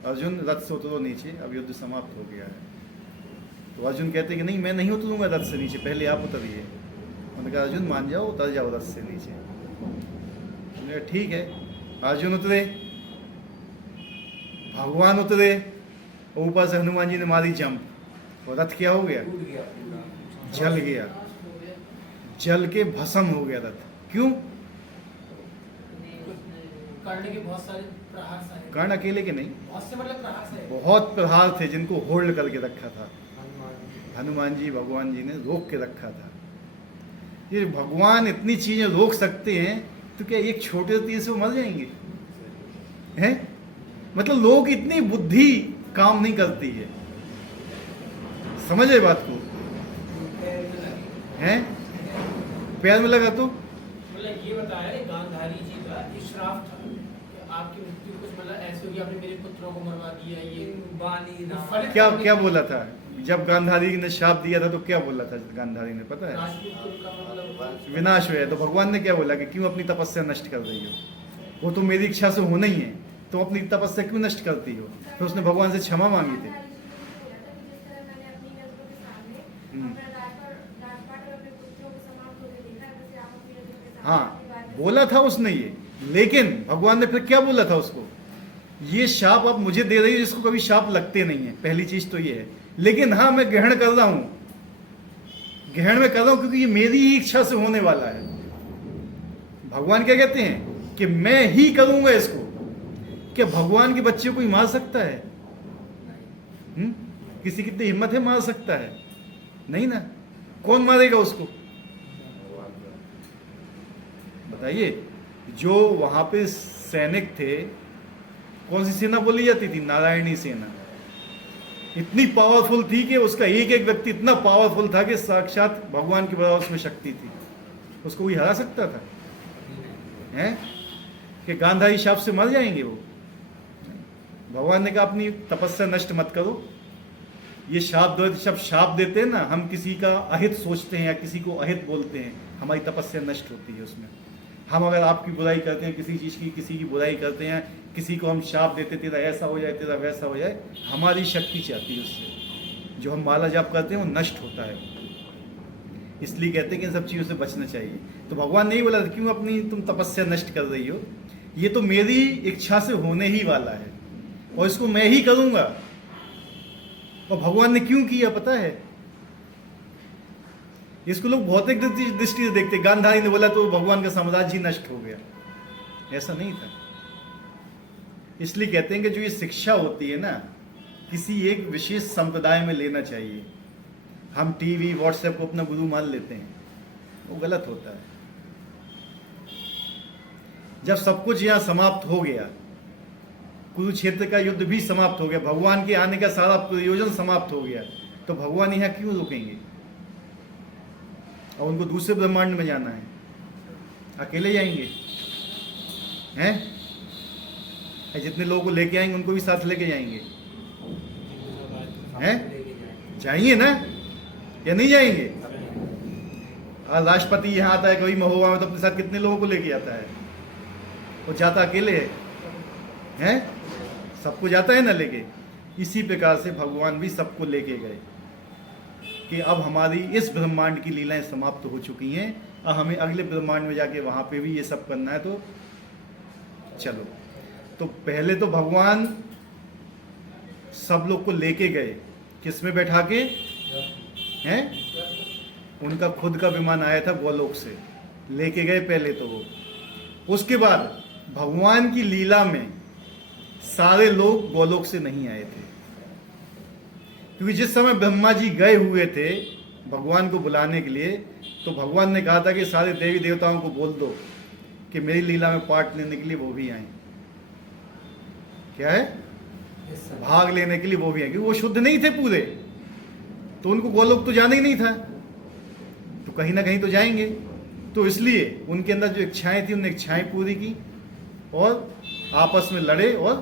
अर्जुन रथ से उतरो नीचे, अब युद्ध समाप्त हो गया है। तो अर्जुन कहते हैं कि नहीं, मैं नहीं उतरूंगा रथ से नीचे, पहले आप उतरिए। उन्होंने कहा अर्जुन मान जाओ, उतर जाओ रथ से नीचे। उन्होंने कहा ठीक है। अर्जुन उतरे, भगवान उतरे, ऊपर से हनुमान जी ने मारी जंप, और रथ क्या हो गया? टूट गया पूरा। जल गया, जल के भस्म हो गया रथ। क्यों? कर्ण के बहुत सारे प्रहार सहे। कर्ण अकेले के नहीं, बहुत से मतलब प्रहार सहे। बहुत प्रहार थे जिनको होल्ड करके रखा था। हनुमान। हनुमान जी, भगवान जी ने रोक के रखा था। ये भगवान इतनी चीजें रोक सकते हैं तो क्या एक छोटे तीर से वो मर जाएंगे? हैं? मतलब लोगों की इतनी बुद्धि काम नहीं करती है। समझे बात को? हैं? पैर में लगा तो मतलब ये बताया कि गांधारी जी का ये श्राप था कि आपकी मृत्यु कुछ मतलब ऐसे होगी, आपने मेरे पुत्रों को मरवा दिया। ये बाली नाम। फल- क्या क्या बोला था जब गांधारी ने शाप दिया था? तो क्या बोला था गांधारी ने, पता है? राजपूत कुल का मतलब विनाश हुआ है। तो भगवान ने क्या बोला कि क्यों अपनी तपस्या नष्ट कर रही हो? वो तो मेरी इच्छा से होना ही है, तुम अपनी तपस्या क्यों नष्ट करती हो? तो उसने भगवान से क्षमा मांगी थी। हाँ, बोला था उसने ये, लेकिन भगवान ने फिर क्या बोला था उसको? ये शाप आप मुझे दे रही हो जिसको कभी शाप लगते नहीं है, पहली चीज तो ये है। लेकिन हाँ, मैं ग्रहण कर रहा हूं, ग्रहण में कर रहा हूं क्योंकि ये मेरी ही इच्छा से होने वाला है। भगवान क्या कहते हैं कि मैं ही करूंगा इसको। क्या भगवान के बच्चे को कोई मार सकता है? किसी की इतनी हिम्मत है मार सकता है? नहीं ना। कौन मारेगा उसको? बताइए। जो वहां पे सैनिक थे, कौन सी सेना बोली जाती थी? नारायणी सेना। इतनी पावरफुल थी कि उसका एक एक व्यक्ति इतना पावरफुल था कि साक्षात भगवान के बराबर उसमें शक्ति थी। उसको कोई हरा सकता था? हैं? कि गांधारी शाप से मर जाएंगे वो? भगवान ने कहा अपनी तपस्या नष्ट मत करो। ये शाप दो, जब शाप देते हैं ना, हम किसी का अहित सोचते हैं या किसी को अहित बोलते हैं, हमारी तपस्या नष्ट होती है उसमें। हम अगर आपकी बुराई करते हैं, किसी चीज़ की किसी की बुराई करते हैं, किसी को हम शाप देते, तेरा ऐसा हो जाए, तेरा वैसा हो जाए, हमारी शक्ति चाहती है उससे। जो हम माला जाप करते हैं वो नष्ट होता है। इसलिए कहते हैं कि इन सब चीज़ों से बचना चाहिए। तो भगवान ने ही बोला क्यों अपनी तुम तपस्या नष्ट कर रही हो? ये तो मेरी इच्छा से होने ही वाला है और इसको मैं ही करूंगा। और भगवान ने क्यों किया पता है? इसको लोग भौतिक दृष्टि से देखते। गांधारी ने बोला तो भगवान का साम्राज्य ही नष्ट हो गया, ऐसा नहीं था। इसलिए कहते हैं कि जो ये शिक्षा होती है ना, किसी एक विशेष संप्रदाय में लेना चाहिए। हम टीवी व्हाट्सएप को अपना गुरु मान लेते हैं, वो गलत होता है। जब सब कुछ यहां समाप्त हो गया, कुरुक्षेत्र का युद्ध भी समाप्त हो गया, भगवान के आने का सारा प्रयोजन समाप्त हो गया, तो भगवान यहां क्यों रुकेंगे? और उनको दूसरे ब्रह्मांड में जाना है, अकेले जाएंगे हैं? जितने लोगों को लेके आएंगे उनको भी साथ लेके जाएंगे हैं? जाएंगे ना या नहीं जाएंगे? और राष्ट्रपति यहाँ आता है कभी महोबा में, तो अपने साथ कितने लोगों को लेके आता है? वो जाता अकेले है हैं? सबको जाता है ना लेके। इसी प्रकार से भगवान भी सबको लेके गए कि अब हमारी इस ब्रह्मांड की लीलाएं समाप्त हो चुकी हैं, अब हमें अगले ब्रह्मांड में जाके वहां पे भी ये सब करना है, तो चलो। तो पहले तो भगवान सब लोग को लेके गए, किसमें बैठा के हैं? उनका खुद का विमान आया था गोलोक से, लेके गए पहले तो वो। उसके बाद भगवान की लीला में सारे लोग गोलोक से नहीं आए थे, क्योंकि जिस समय ब्रह्मा जी गए हुए थे भगवान को बुलाने के लिए, तो भगवान ने कहा था कि सारे देवी देवताओं को बोल दो कि मेरी लीला में पार्ट लेने के लिए वो भी आए। क्या है? भाग लेने के लिए वो भी आए, क्योंकि वो शुद्ध नहीं थे पूरे, तो उनको गोलोक तो जाना ही नहीं था, तो कहीं ना कहीं तो जाएंगे। तो इसलिए उनके अंदर जो इच्छाएं थी उन्होंने इच्छाएं पूरी की और आपस में लड़े और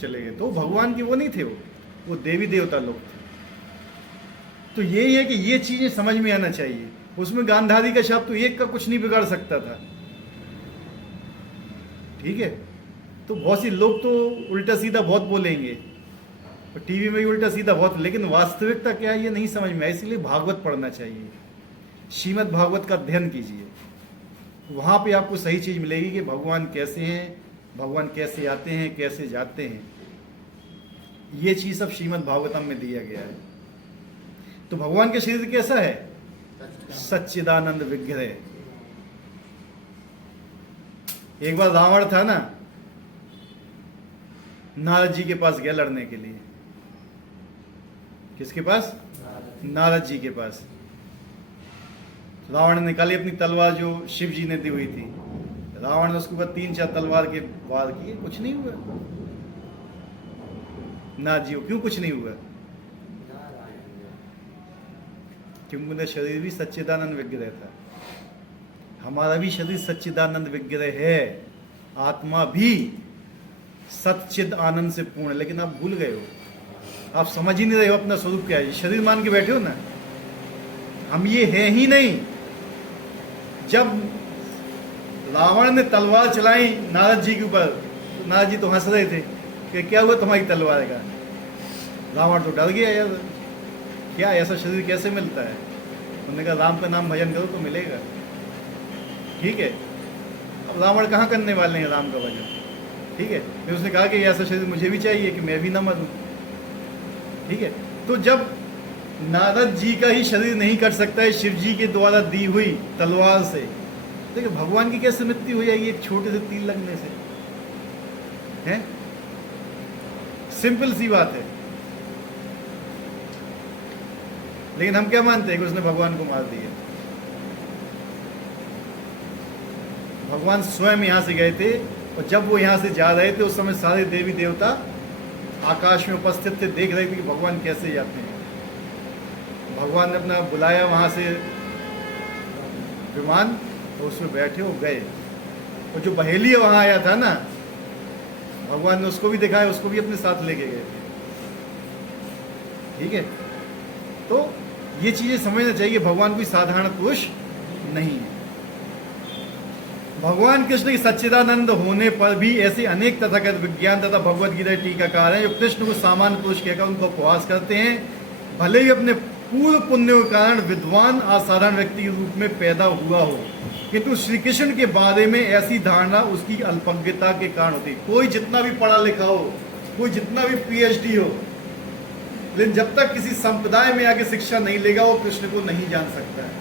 चले गए। तो भगवान के वो नहीं थे, वो देवी देवता लोग थे। तो यही है कि ये चीजें समझ में आना चाहिए। उसमें गांधारी का शब्द तो एक का कुछ नहीं बिगाड़ सकता था, ठीक है। तो बहुत सी लोग तो उल्टा सीधा बहुत बोलेंगे और टीवी में भी उल्टा सीधा बहुत, लेकिन वास्तविकता क्या है ये नहीं समझ में आए। इसलिए भागवत पढ़ना चाहिए, श्रीमद् भागवत का अध्ययन कीजिए, वहां पे आपको सही चीज मिलेगी कि भगवान कैसे हैं, भगवान कैसे आते हैं, कैसे जाते हैं। ये चीज सब श्रीमद् भागवतम में दिया गया है। तो भगवान का शरीर कैसा है? सच्चिदानंद विग्रह। एक बार रावण था ना, नारद जी के पास गया लड़ने के लिए। किसके पास? नारद जी के पास। रावण ने निकाली अपनी तलवार जो शिव जी ने दी हुई थी। रावण ने उसके ऊपर 3-4 तलवार के वार किए, कुछ नहीं हुआ। नारद जी को क्यों कुछ नहीं हुआ? क्योंकि उनका शरीर भी सच्चिदानंद विग्रह था। हमारा भी शरीर सच्चिदानंद विग्रह है, आत्मा भी सच्चिद आनंद से पूर्ण है, लेकिन आप भूल गए हो, आप समझ ही नहीं रहे हो अपना स्वरूप क्या है। शरीर मान के बैठे हो ना, हम ये है ही नहीं। जब रावण ने तलवार चलाई नारद जी के ऊपर, तो नारद जी तो हंस रहे थे कि क्या हुआ तुम्हारी तलवार का। रावण तो डर गया, यार क्या ऐसा शरीर कैसे मिलता है। उन्होंने कहा राम का नाम भजन करो तो मिलेगा, ठीक है। अब रावण कहाँ करने वाले हैं राम का भजन, ठीक है। फिर उसने कहा कि ऐसा शरीर मुझे भी चाहिए कि मैं भी ना मरूं, ठीक है। तो जब नारद जी का ही शरीर नहीं कर सकता है शिव जी के द्वारा दी हुई तलवार से, देखिए भगवान की कैसे मृत्यु हो जाएगी एक छोटे से तीर लगने से, है? सिंपल सी बात है। लेकिन हम क्या मानते हैं कि उसने भगवान को मार दिया। भगवान स्वयं यहां से गए थे और जब वो यहां से जा रहे थे उस समय सारे देवी देवता आकाश में उपस्थित थे, देख रहे थे कि भगवान कैसे जाते हैं। भगवान ने अपना बुलाया वहां से विमान, तो उसमें बैठे हो गए। और जो बहेलिया वहां आया था ना, भगवान ने उसको भी दिखाया, उसको भी अपने साथ लेके गए थे, ठीक है। तो ये चीजें समझना चाहिए, भगवान कोई साधारण पुरुष नहीं है। भगवान कृष्ण के सच्चिदानंद होने पर भी ऐसे अनेक तथागत विज्ञान तथा भगवद गीता टीकाकार हैं जो कृष्ण को सामान्य पुरुष कहकर उनका उपहास करते हैं। भले ही अपने पूर्व पुण्यों के कारण विद्वान असाधारण व्यक्ति के रूप में पैदा हुआ हो, किंतु श्री कृष्ण के बारे में ऐसी धारणा उसकी अल्पज्ञता के कारण होती। कोई जितना भी पढ़ा लिखा हो, कोई जितना भी PhD हो, लेकिन जब तक किसी संप्रदाय में आके शिक्षा नहीं लेगा वो कृष्ण को नहीं जान सकता है।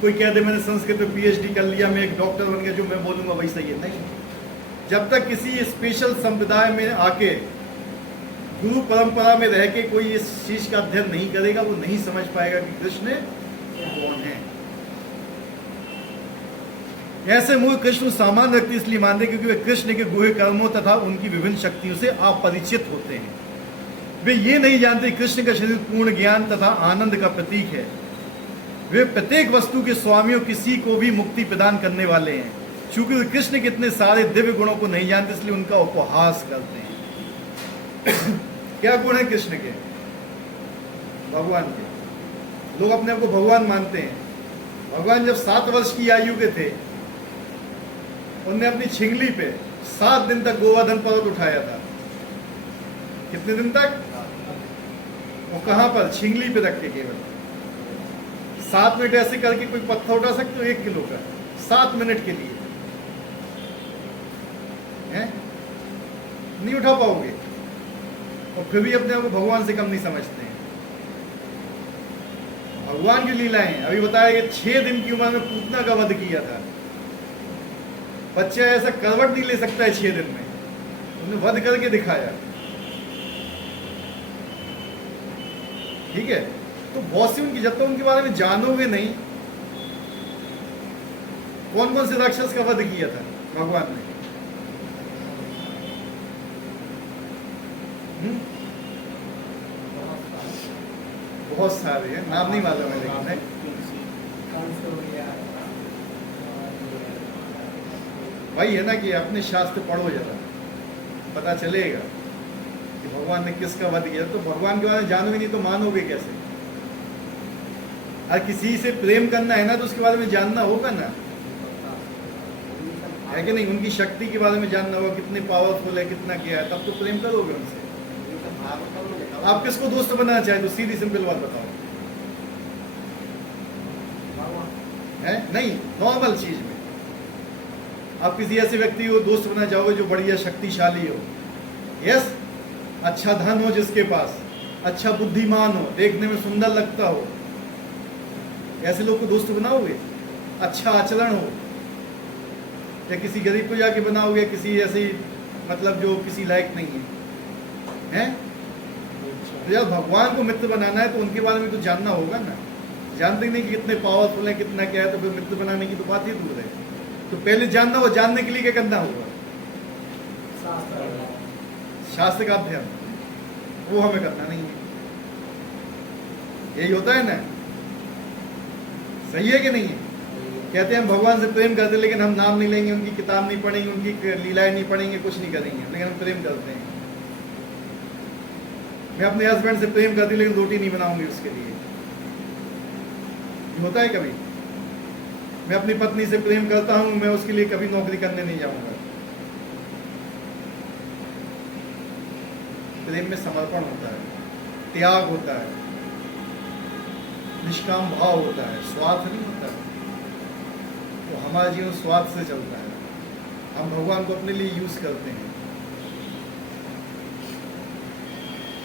कोई कह दे मैंने संस्कृत में PhD कर लिया, मैं एक डॉक्टर बन गया, जो मैं बोलूंगा वही सही है, नहीं। जब तक किसी स्पेशल संप्रदाय में आके गुरु परंपरा में रह के कोई इस चीज का अध्ययन नहीं करेगा, वो नहीं समझ पाएगा कि कृष्ण कौन है। ऐसे मूर्ख कृष्ण सामान्य व्यक्ति इसलिए मानते क्योंकि वे कृष्ण के गुहे कर्मों तथा उनकी विभिन्न शक्तियों से अपरिचित होते हैं। वे ये नहीं जानते कृष्ण का शरीर पूर्ण ज्ञान तथा आनंद का प्रतीक है। वे प्रत्येक वस्तु के स्वामियों किसी को भी मुक्ति प्रदान करने वाले हैं। चूंकि वे कृष्ण के इतने सारे दिव्य गुणों को नहीं जानते, इसलिए उनका उपहास करते हैं। क्या गुण है कृष्ण के, भगवान के? लोग अपने आप को भगवान मानते हैं। भगवान जब 7 वर्ष की आयु के थे, उनने अपनी छिंगली पे 7 दिन तक गोवर्धन पर्वत उठाया था। कितने दिन तक? वो कहां पर? छिंगली पे रख के केवल 7 मिनट ऐसे करके कोई पत्थर उठा सकते हो 1 किलो का 7 मिनट के लिए, हैं? नहीं उठा पाओगे। और फिर भी अपने आप को भगवान से कम नहीं समझते हैं। भगवान की लीलाएं अभी बताया कि 6 दिन की उम्र में पूतना का वध किया था। बच्चा ऐसा करवट नहीं ले सकता है 6 दिन में, उन्होंने वध करके दिखाया, ठीक है। तो बहुत सी उनकी, जब तक उनके बारे में जानोगे नहीं, कौन कौन से राक्षस का वध किया था भगवान ने? बहुत सारे हैं, नाम नहीं मालूम है, लेकिन तो यार भाई है ना कि अपने शास्त्र पढ़ो जरा, पता चलेगा कि भगवान ने किसका वध किया। तो भगवान के बारे में जानोगे नहीं तो मानोगे कैसे? और किसी से प्रेम करना है ना तो उसके बारे में जानना होगा ना, है कि नहीं? उनकी शक्ति के बारे में जानना होगा, कितने पावरफुल है, कितना क्या है, तब तो प्रेम करोगे उनसे। आप किसको दोस्त बनाना चाहे तो सीधी सिंपल बात बताओ, है नहीं? नॉर्मल चीज में आप किसी ऐसे व्यक्ति को दोस्त बनाना चाहोगे जो बढ़िया शक्तिशाली हो, यस, अच्छा धन हो जिसके पास, अच्छा बुद्धिमान हो, देखने में सुंदर लगता हो, ऐसे लोग को दोस्त बनाओगे? अच्छा आचरण हो, या किसी गरीब को जाके बनाओगे, किसी ऐसी मतलब जो किसी लायक नहीं है, हैं? तो जब भगवान को मित्र बनाना है तो उनके बारे में तो जानना होगा ना। जानते नहीं कि कितने पावरफुल है, कितना क्या है, तो फिर मित्र बनाने की तो बात ही दूर है। तो पहले जानना हो, जानने के लिए क्या करना होगा? शास्त्र का अध्ययन, वो हमें करना नहीं है। यही होता है ना, सही है कि नहीं है? कहते हैं हम भगवान से प्रेम करते हैं लेकिन हम नाम नहीं लेंगे, उनकी किताब नहीं पढ़ेंगे, उनकी लीलाएं नहीं पढ़ेंगे, कुछ नहीं करेंगे, लेकिन हम प्रेम करते हैं। मैं अपने हस्बैंड से प्रेम करती हूँ लेकिन रोटी नहीं बनाऊंगी उसके लिए, होता है कभी? मैं अपनी पत्नी से प्रेम करता हूं, मैं उसके लिए कभी नौकरी करने नहीं जाऊंगा। प्रेम में समर्पण होता है, त्याग होता है, निष्काम भाव होता है, स्वार्थ नहीं होता है। तो हमारा जीवन स्वार्थ से चलता है, हम भगवान को अपने लिए यूज करते हैं।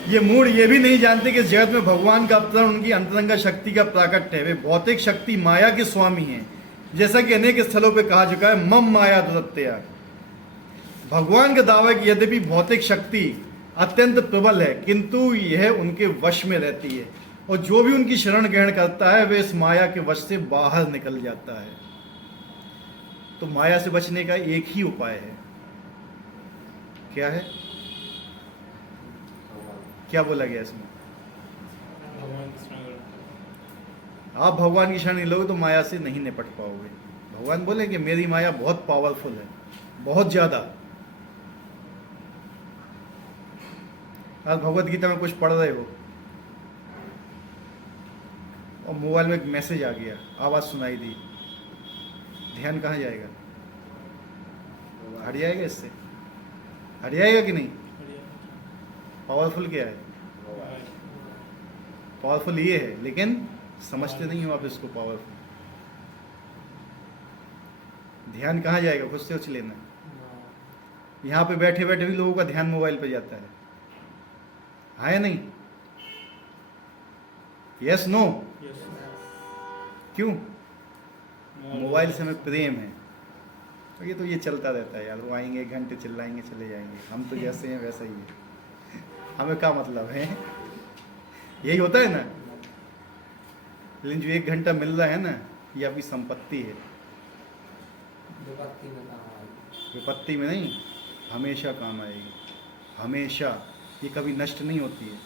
ये मूड ये भी नहीं जानते कि जगत में भगवान का अवतरण उनकी अंतरंगा शक्ति का प्राकट्य है। वे भौतिक शक्ति माया के स्वामी हैं, जैसा कि अनेक स्थलों पे कहा चुका है, मम माया दुरत्या। भगवान का दावा है कि यद्यपि भौतिक शक्ति अत्यंत प्रबल है किंतु यह उनके वश में रहती है, और जो भी उनकी शरण ग्रहण करता है वे इस माया के वश से बाहर निकल जाता है। तो माया से बचने का एक ही उपाय है, क्या है? क्या बोला गया इसमें? आप भगवान की शरण नहीं लोगे तो माया से नहीं निपट पाओगे। भगवान बोलेंगे मेरी माया बहुत पावरफुल है, बहुत ज्यादा। आज भगवत गीता में कुछ पढ़ रहे हो और मोबाइल में एक मैसेज आ गया, आवाज सुनाई दी, ध्यान कहाँ जाएगा? हट जाएगा, इससे हट जाएगा कि नहीं? पावरफुल क्या है? पावरफुल ये है, लेकिन समझते नहीं हो आप इसको पावरफुल। ध्यान कहाँ जाएगा? खुद से सोच लेना। यहाँ पे बैठे बैठे भी लोगों का ध्यान मोबाइल पे जाता है, हाँ या नहीं? Yes no? क्यों? मोबाइल से हमें प्रेम है, तो ये चलता रहता है यार। वो आएंगे, 1 घंटे चिल्लाएंगे, चले जाएंगे, हम तो जैसे हैं वैसा ही है, हमें क्या मतलब है? यही होता है ना। लेकिन जो 1 घंटा मिल रहा है ना, ये आपकी संपत्ति है, विपत्ति में नहीं, हमेशा काम आएगी, हमेशा, ये कभी नष्ट नहीं होती है।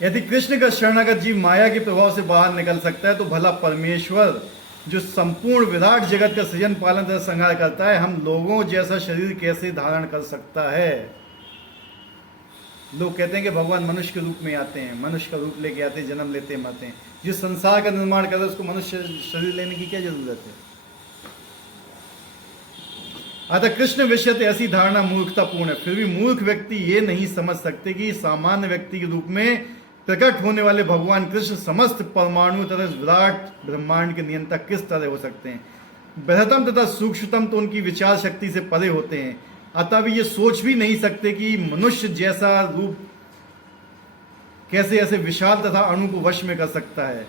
यदि कृष्ण का शरणागत जीव माया के प्रभाव से बाहर निकल सकता है तो भला परमेश्वर जो संपूर्ण विराट जगत का सृजन पालन तथा संहार करता है, हम लोगों जैसा शरीर कैसे धारण कर सकता है? लोग कहते हैं कि भगवान मनुष्य के रूप में आते हैं, मनुष्य का रूप लेके आते हैं, जन्म लेते हैं, मरते हैं। जिस संसार का निर्माण कर रहे हैं उसको मनुष्य शरीर लेने की क्या जरूरत है? अतः कृष्ण विषय ऐसी धारणा मूर्खतापूर्ण है। फिर भी मूर्ख व्यक्ति ये नहीं समझ सकते कि सामान्य व्यक्ति के रूप में प्रकट होने वाले भगवान कृष्ण समस्त परमाणु तथा विराट ब्रह्मांड के नियंता किस तरह हो सकते हैं। बृहत्तम तथा सूक्ष्मतम तो उनकी विचार शक्ति से परे होते हैं, अतः वे ये सोच भी नहीं सकते कि मनुष्य जैसा रूप कैसे ऐसे विशाल तथा अणु को वश में कर सकता है।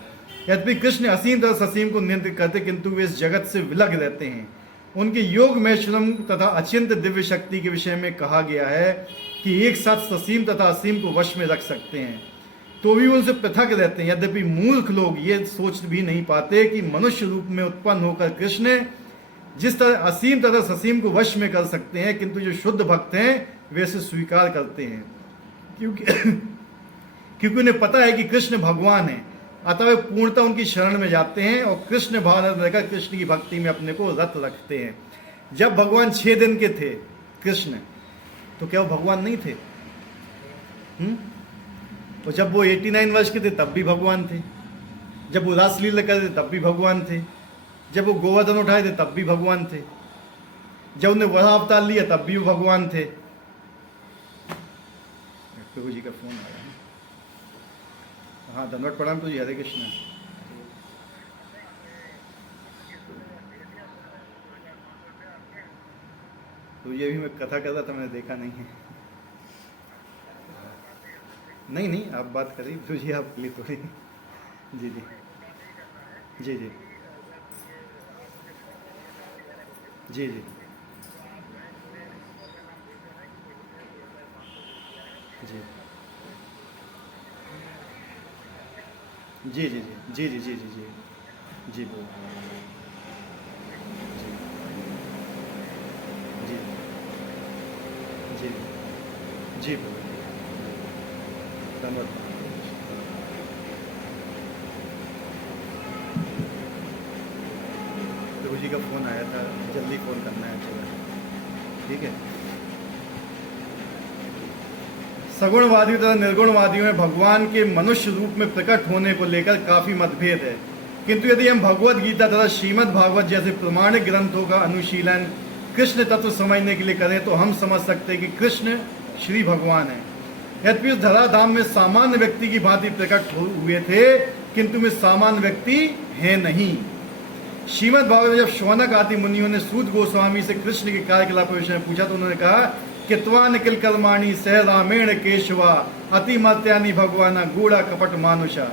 यद्यपि कृष्ण असीम तथा ससीम को नियंत्रित करते किंतु वे इस जगत से विलग रहते हैं। उनके योग में श्रम तथा अचिंत दिव्य शक्ति के विषय में कहा गया है कि एक साथ ससीम तथा असीम को वश में रख सकते हैं, तो भी उनसे पृथक रहते हैं। यद्यपि मूर्ख लोग ये सोच भी नहीं पाते कि मनुष्य रूप में उत्पन्न होकर कृष्ण जिस तरह असीम तथा ससीम को वश में कर सकते हैं, किंतु जो शुद्ध भक्त हैं वे इसे स्वीकार करते हैं, क्योंकि उन्हें पता है कि कृष्ण भगवान है, अतः वे पूर्णतः उनकी शरण में जाते हैं और कृष्ण भावना में रहकर कृष्ण की भक्ति में अपने को रत रखते हैं। जब भगवान 6 दिन के थे कृष्ण, तो क्या वो भगवान नहीं थे? और जब वो 89 वर्ष के थे तब भी भगवान थे। जब वो रासलीला कर थे तब भी भगवान थे। जब वो गोवर्धन उठाए थे तब भी भगवान थे। जब उन्हें वरा अवतार लिया तब भी वो भगवान थे। प्रभु जी का फोन आया। हाँ, दंडवत प्रणाम प्रभु जी, हरे कृष्ण। तो ये भी मैं कथा कर रहा था, मैंने देखा नहीं है। नहीं नहीं, आप बात करिए प्रभु जी, आप प्लीज थोड़ी। जी जी जी जी जी जी जी जी जी जी जी जी जी जी जी बोल जी जी जी बोल धन्यवाद। प्रभु जी का फोन आया था, जल्दी फोन करना है, चलो ठीक है। सगुणवादियों तथा निर्गुणवादियों में भगवान के मनुष्य रूप में प्रकट होने को लेकर काफी मतभेद है, किंतु यदि हम भगवत गीता तथा श्रीमद् भागवत जैसे प्रमाणिक ग्रंथों का अनुशीलन कृष्ण तत्व समझने के लिए करें तो हम समझ सकते हैं कि कृष्ण श्री भगवान है। यद्यपि उस धराधाम में सामान्य व्यक्ति की भांति प्रकट हुए थे, किंतु वे सामान्य व्यक्ति हैं नहीं। श्रीमद् भागवत में जब शौनक आदि मुनियों ने सूत गोस्वामी से कृष्ण के कार्यकलाप के विषय में पूछा तो उन्होंने कहा कि त्वा निखिल कर्माणि सह रामेण केशवा अतिमत्यानि भगवान गूढ़ा कपट मानुषा।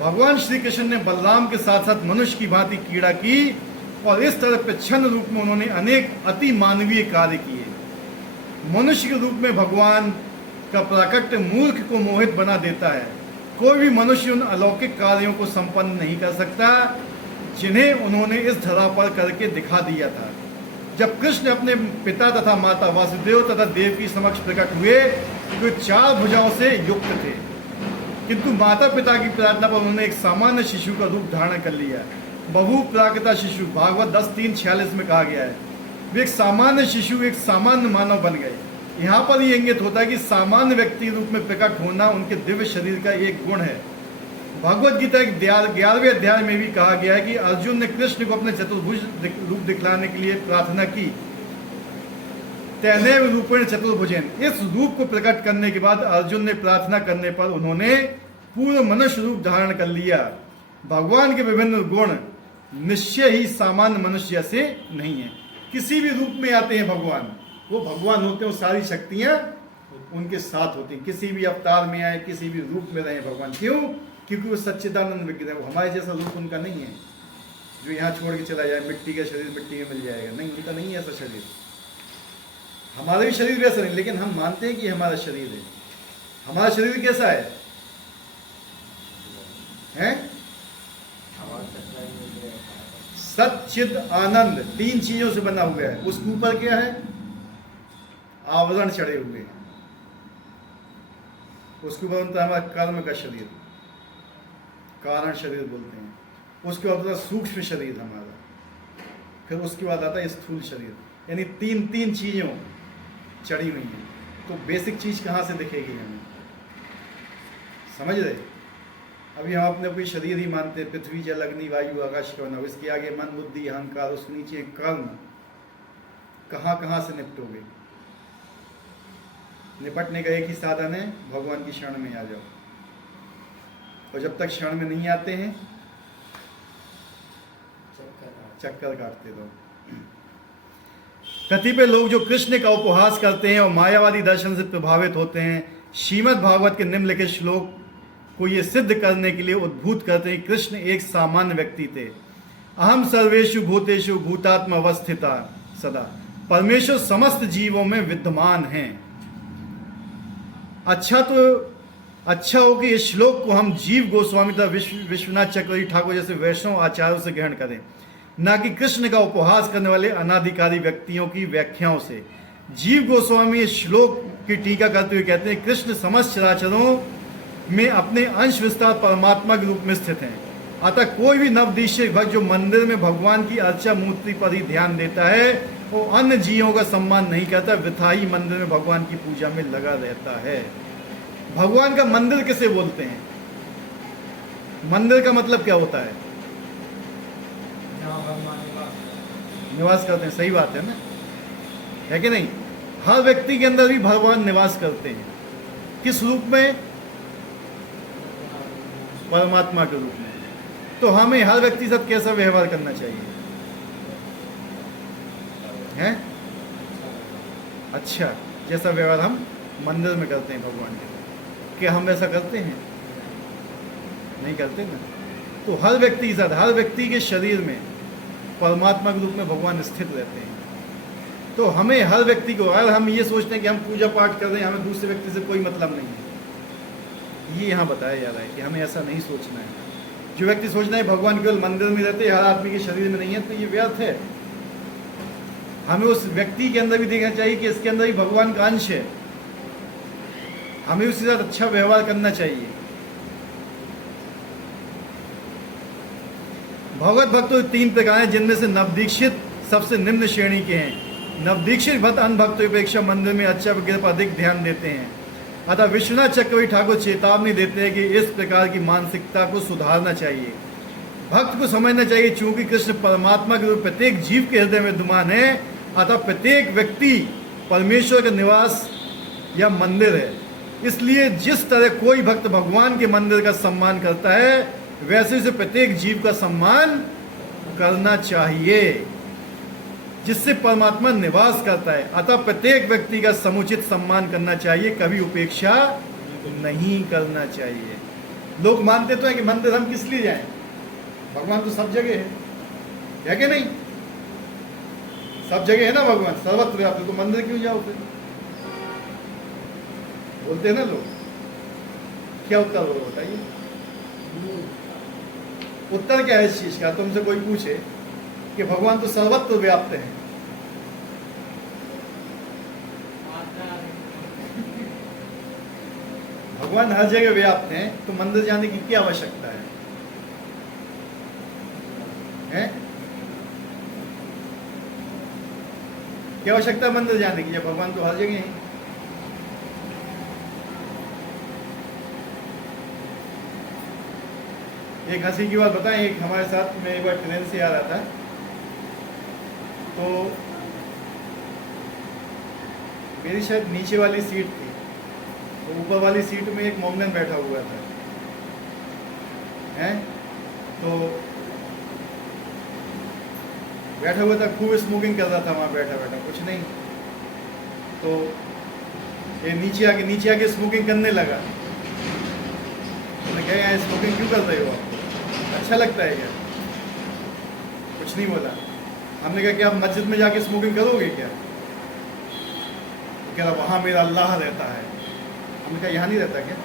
भगवान श्री कृष्ण ने बलराम के साथ साथ मनुष्य की भांति क्रीड़ा की और इस तरह प्रच्छन्न रूप में उन्होंने अनेक अति मानवीय कार्य किए। मनुष्य के रूप में भगवान का प्राकट्य मूर्ख को मोहित बना देता है। कोई भी मनुष्य उन अलौकिक कार्यों को संपन्न नहीं कर सकता जिन्हें उन्होंने इस धरा पर करके दिखा दिया था। जब कृष्ण अपने पिता तथा माता वासुदेव तथा देवकी समक्ष प्रकट हुए तो 4 भुजाओं से युक्त थे, किंतु माता पिता की प्रार्थना पर उन्होंने एक सामान्य शिशु का रूप धारण कर लिया। बहु प्राकृता शिशु भागवत 10:3-46 में कहा गया है। वे एक सामान्य शिशु, एक सामान्य मानव बन गए। यहाँ पर ये इंगित होता है कि सामान्य व्यक्ति रूप में प्रकट होना उनके दिव्य शरीर का एक गुण है। भगवत गीता के 11वें अध्याय में भी कहा गया है कि अर्जुन ने कृष्ण को अपने चतुर्भुज रूप दिखलाने के लिए प्रार्थना की। तैनेव रूपेण चतुर्भुजेन, इस रूप को प्रकट करने के बाद अर्जुन ने प्रार्थना करने पर उन्होंने पूर्ण मनुष्य रूप धारण कर लिया। भगवान के विभिन्न गुण निश्चय ही सामान्य मनुष्य से नहीं है। किसी भी रूप में आते हैं भगवान, वो भगवान होते हैं, वो सारी शक्तियां उनके साथ होती हैं। किसी भी अवतार में आए, किसी भी रूप में रहे भगवान। क्यों? क्योंकि वो सच्चिदानंद विग्रह है। वो हमारे जैसा रूप उनका नहीं है जो यहाँ छोड़ के चला जाए, मिट्टी का शरीर मिट्टी में मिल जाएगा। नहीं, उनका नहीं है ऐसा शरीर। हमारा भी शरीर वैसा नहीं, लेकिन हम मानते हैं कि हमारा शरीर है। हमारा शरीर कैसा है? सच्चिद आनंद, 3 चीजों से बना हुआ है। उसके ऊपर क्या है? आवरण चढ़े हुए हैं। उसके ऊपर बनता है हमारा कर्म का शरीर, कारण शरीर बोलते हैं। उसके बाद होता है सूक्ष्म शरीर हमारा, फिर उसके बाद आता है स्थूल शरीर। यानी 3 चीजों चढ़ी हुई हैं। तो बेसिक चीज कहाँ से दिखेगी हमें? समझ रहे? अभी हम अपने कोई शरीर ही मानते हैं, पृथ्वी जल अग्नि वायु आकाश कवन। इसके आगे मन बुद्धि अहंकार, उसके नीचे कर्म। कहाँ कहाँ से निपटोगे? निपटने का एक ही साधन है, भगवान की शरण में आ जाओ। और जब तक शरण में नहीं आते हैं चक्कर काटते रहो। कतिपय लोग जो कृष्ण का उपहास करते हैं और मायावादी दर्शन से प्रभावित होते हैं, श्रीमद् भागवत के निम्नलिखित श्लोक को ये सिद्ध करने के लिए उद्भूत करते हैं। कृष्ण एक सामान्य व्यक्ति थे। अहम सर्वेषु भूतेषु भूतात्मा अवस्थिता सदा, परमेश्वर समस्त जीवों में विद्यमान हैं। अच्छा हो कि इस श्लोक को हम जीव गोस्वामी तथा विश्वनाथ चक्रवर्ती ठाकुर जैसे वैष्णव आचार्यों से ग्रहण करें, न कि कृष्ण का उपहास करने वाले अनाधिकारी व्यक्तियों की व्याख्याओं से। जीव गोस्वामी इस श्लोक की टीका करते हुए कहते हैं, कृष्ण समस्त चराचरों में अपने अंश विस्तार परमात्मा के रूप में स्थित हैं। अतः कोई भी नवदीक्षित भक्त जो मंदिर में भगवान की अर्चा मूर्ति पर ही ध्यान देता है वो अन्य जीवों का सम्मान नहीं करता, वृथा ही मंदिर में भगवान की पूजा में लगा रहता है। भगवान का मंदिर किसे बोलते हैं? मंदिर का मतलब क्या होता है? जहाँ भगवान निवास करते हैं। निवास करते हैं, सही बात है ना, है कि नहीं? हर व्यक्ति के अंदर भी भगवान निवास करते हैं। किस रूप में? परमात्मा के रूप में। तो हमें हर व्यक्ति के साथ कैसा व्यवहार करना चाहिए? हैं? अच्छा, जैसा व्यवहार हम मंदिर में करते हैं भगवान के साथ, क्या हम ऐसा करते हैं? नहीं करते ना। तो हर व्यक्ति के साथ, हर व्यक्ति के शरीर में परमात्मा के रूप में भगवान स्थित रहते हैं। तो हमें हर व्यक्ति को, अगर हम ये सोचते हैं कि हम पूजा पाठ कर रहे हैं, हमें दूसरे व्यक्ति से कोई मतलब नहीं है, ये यहाँ बताया जा रहा है कि हमें ऐसा नहीं सोचना है। जो व्यक्ति सोचना है भगवान केवल मंदिर में रहते हैं, हर आदमी के शरीर में नहीं है, तो ये व्यर्थ है। हमें उस व्यक्ति के अंदर भी देखना चाहिए कि इसके अंदर भी भगवान का अंश है, हमें उसके साथ अच्छा व्यवहार करना चाहिए। भगवत भक्त तो 3 प्रकार हैं, जिनमें से नवदीक्षित सबसे निम्न श्रेणी के हैं। नवदीक्षित भक्त अन्य भक्तों की अपेक्षा मंदिर में अच्छा वगैरह पर अधिक ध्यान देते हैं। अतः विश्वनाथ चक्रवर्ती ठाकुर चेतावनी देते हैं कि इस प्रकार की मानसिकता को सुधारना चाहिए। भक्त को समझना चाहिए चूंकि कृष्ण परमात्मा के रूप प्रत्येक जीव के हृदय में विद्यमान है, अतः प्रत्येक व्यक्ति परमेश्वर का निवास या मंदिर है। इसलिए जिस तरह कोई भक्त भगवान के मंदिर का सम्मान करता है, वैसे से प्रत्येक जीव का सम्मान करना चाहिए जिससे परमात्मा निवास करता है। अतः प्रत्येक व्यक्ति का समुचित सम्मान करना चाहिए, कभी उपेक्षा नहीं करना चाहिए। लोग मानते तो हैं कि मंदिर हम किस लिए जाएं? भगवान तो सब जगह है कि नहीं? सब जगह है ना भगवान, सर्वत्र व्याप्त है, तो मंदिर क्यों जाओ फिर? बोलते हैं ना लोग। क्या उत्तर होगा बताइए? उत्तर क्या है इस चीज का? तुमसे कोई पूछे कि भगवान तो सर्वत्र व्याप्त है, भगवान हर जगह व्याप्त हैं, तो मंदिर जाने की क्या आवश्यकता है? हैं? क्या आवश्यकता है मंदिर जाने की जब भगवान तो हर जगह हैं? एक हंसी की बात बताएं। एक हमारे साथ में एक बार ट्रेन से आ रहा था, तो मेरी शायद नीचे वाली सीट थी, तो ऊपर वाली सीट में एक मोमडन बैठा हुआ था, हैं? तो बैठा हुआ था, खूब स्मोकिंग कर रहा था वहाँ बैठा बैठा, कुछ नहीं। तो ये नीचे आके स्मोकिंग करने लगा। मैंने कहा यहाँ स्मोकिंग क्यों कर रहे हो आप? अच्छा लगता है क्या? कुछ नहीं बोला। हमने कहा कि आप मस्जिद में जाके स्मोकिंग करोगे क्या? कह रहा वहाँ मेरा अल्लाह रहता है। हमने कहा यहाँ नहीं रहता क्या?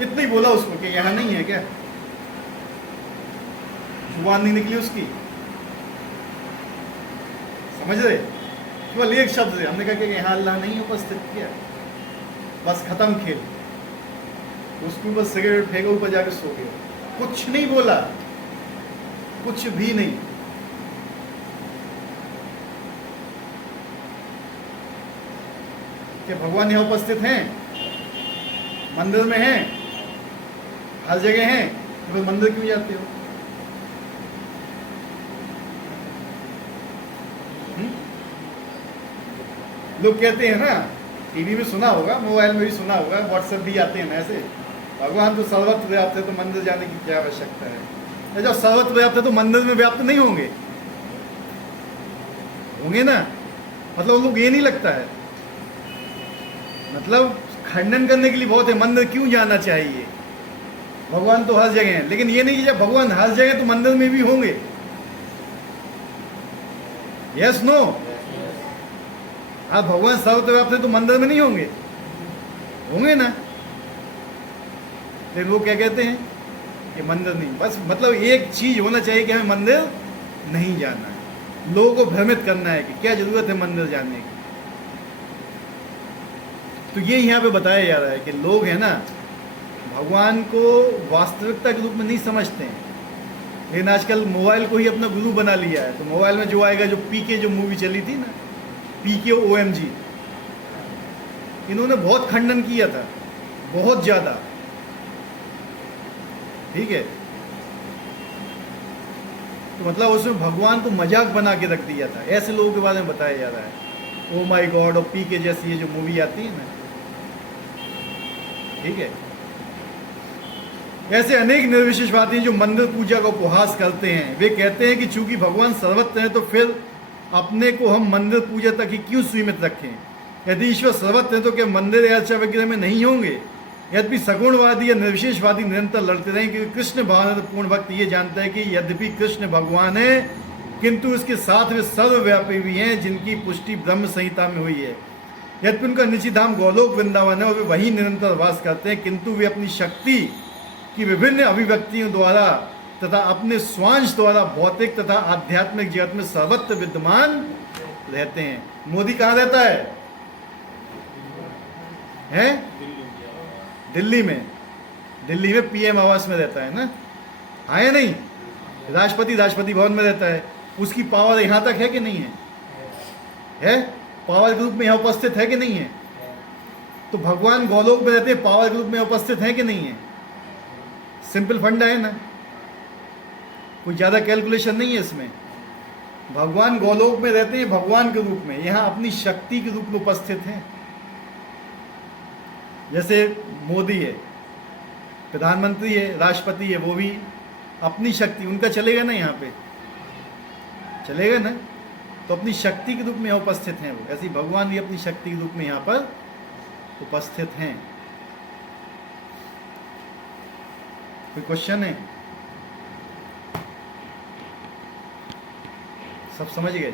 इतना ही बोला उसको कि यहाँ नहीं है क्या? जुबान नहीं निकली उसकी, समझ रहे? केवल एक शब्द से हमने कहा कि यहाँ अल्लाह नहीं उपस्थित किया, बस खत्म खेल। उसके ऊपर सिगरेट फेंका, ऊपर जाके सो गया, कुछ नहीं बोला, कुछ भी नहीं। कि भगवान यहाँ उपस्थित हैं, मंदिर में हैं, हर जगह हैं, तो फिर मंदिर क्यों जाते हो? लोग कहते हैं ना, टीवी में सुना होगा, मोबाइल में भी सुना होगा, व्हाट्सएप भी आते हैं ना ऐसे, भगवान तो सर्वत्र व्याप्त है, तो मंदिर जाने की क्या आवश्यकता है? जब सर्वत्र व्याप्त है तो मंदिर में व्याप्त नहीं होंगे? होंगे ना। मतलब लोग ये नहीं लगता है, मतलब खंडन करने के लिए बहुत है, मंदिर क्यों जाना चाहिए? भगवान तो हर जगह है, लेकिन ये नहीं कि जब भगवान हर जगह तो मंदिर में भी होंगे। Yes no? आप भगवान सर्वत्र व्याप्त है तो मंदिर में नहीं होंगे? होंगे ना। लेकिन वो क्या कहते हैं कि मंदिर नहीं, बस मतलब एक चीज होना चाहिए कि हमें मंदिर नहीं जाना है। लोगों को भ्रमित करना है कि क्या जरूरत है मंदिर जाने की। तो ये यहाँ पे बताया जा रहा है कि लोग हैं ना भगवान को वास्तविकता के रूप में नहीं समझते हैं, लेकिन आजकल मोबाइल को ही अपना गुरु बना लिया है। तो मोबाइल में जो आएगा, जो पीके जो मूवी चली थी ना, पीके OMG, इन्होंने बहुत खंडन किया था, बहुत ज़्यादा, ठीक है। तो मतलब उसमें भगवान को मजाक बना के रख दिया था, ऐसे लोगों के बारे में बताया जा रहा है। ओ माई गॉड और पीके जैसी ये जो मूवी आती है ना, ठीक है। ऐसे अनेक निर्विशेषवादी जो मंदिर पूजा का उपहास करते हैं, वे कहते हैं कि चूंकि भगवान सर्वत्र हैं तो फिर अपने को हम मंदिर पूजा तक ही क्यों सीमित रखें। यदि ईश्वर सर्वत्र हैं तो क्या मंदिर या अर्चा वगैरह में नहीं होंगे। यद्यपि सगुणवादी या निर्विशेषवादी निरंतर लड़ते रहे, क्योंकि कृष्ण भावनापूर्ण भक्त ये जानता है कि यद्यपि कृष्ण भगवान है किंतु उसके साथ वे सर्वव्यापी भी हैं, जिनकी पुष्टि ब्रह्म संहिता में हुई है। यद्यपि उनका निश्चित धाम गोलोक वृंदावन है और वे वहीं निरंतर वास करते हैं, किंतु वे अपनी शक्ति की विभिन्न अभिव्यक्तियों द्वारा तथा अपने स्वांश द्वारा भौतिक तथा आध्यात्मिक जगत में सर्वत्र विद्यमान रहते हैं। मोदी कहाँ रहता है? दिल्ली में PM आवास में रहता है ना, हाँ या नहीं? राष्ट्रपति भवन में रहता है। उसकी पावर यहाँ तक है कि नहीं है? पावर ग्रुप में यहाँ उपस्थित है कि नहीं है? तो भगवान गोलोक में रहते हैं, पावर ग्रुप में उपस्थित है कि नहीं है? सिंपल फंडा है ना, कोई ज़्यादा कैलकुलेशन नहीं है इसमें। भगवान गोलोक में रहते हैं भगवान के रूप में, यहाँ अपनी शक्ति के रूप में उपस्थित हैं। जैसे मोदी है, प्रधानमंत्री है, राष्ट्रपति है, वो भी अपनी शक्ति, उनका चलेगा ना, यहाँ पे चलेगा ना, तो अपनी शक्ति के रूप में यहाँ उपस्थित हैं वो। ऐसे ही भगवान भी अपनी शक्ति के रूप में यहाँ पर उपस्थित हैं। कोई क्वेश्चन है? सब समझ गए?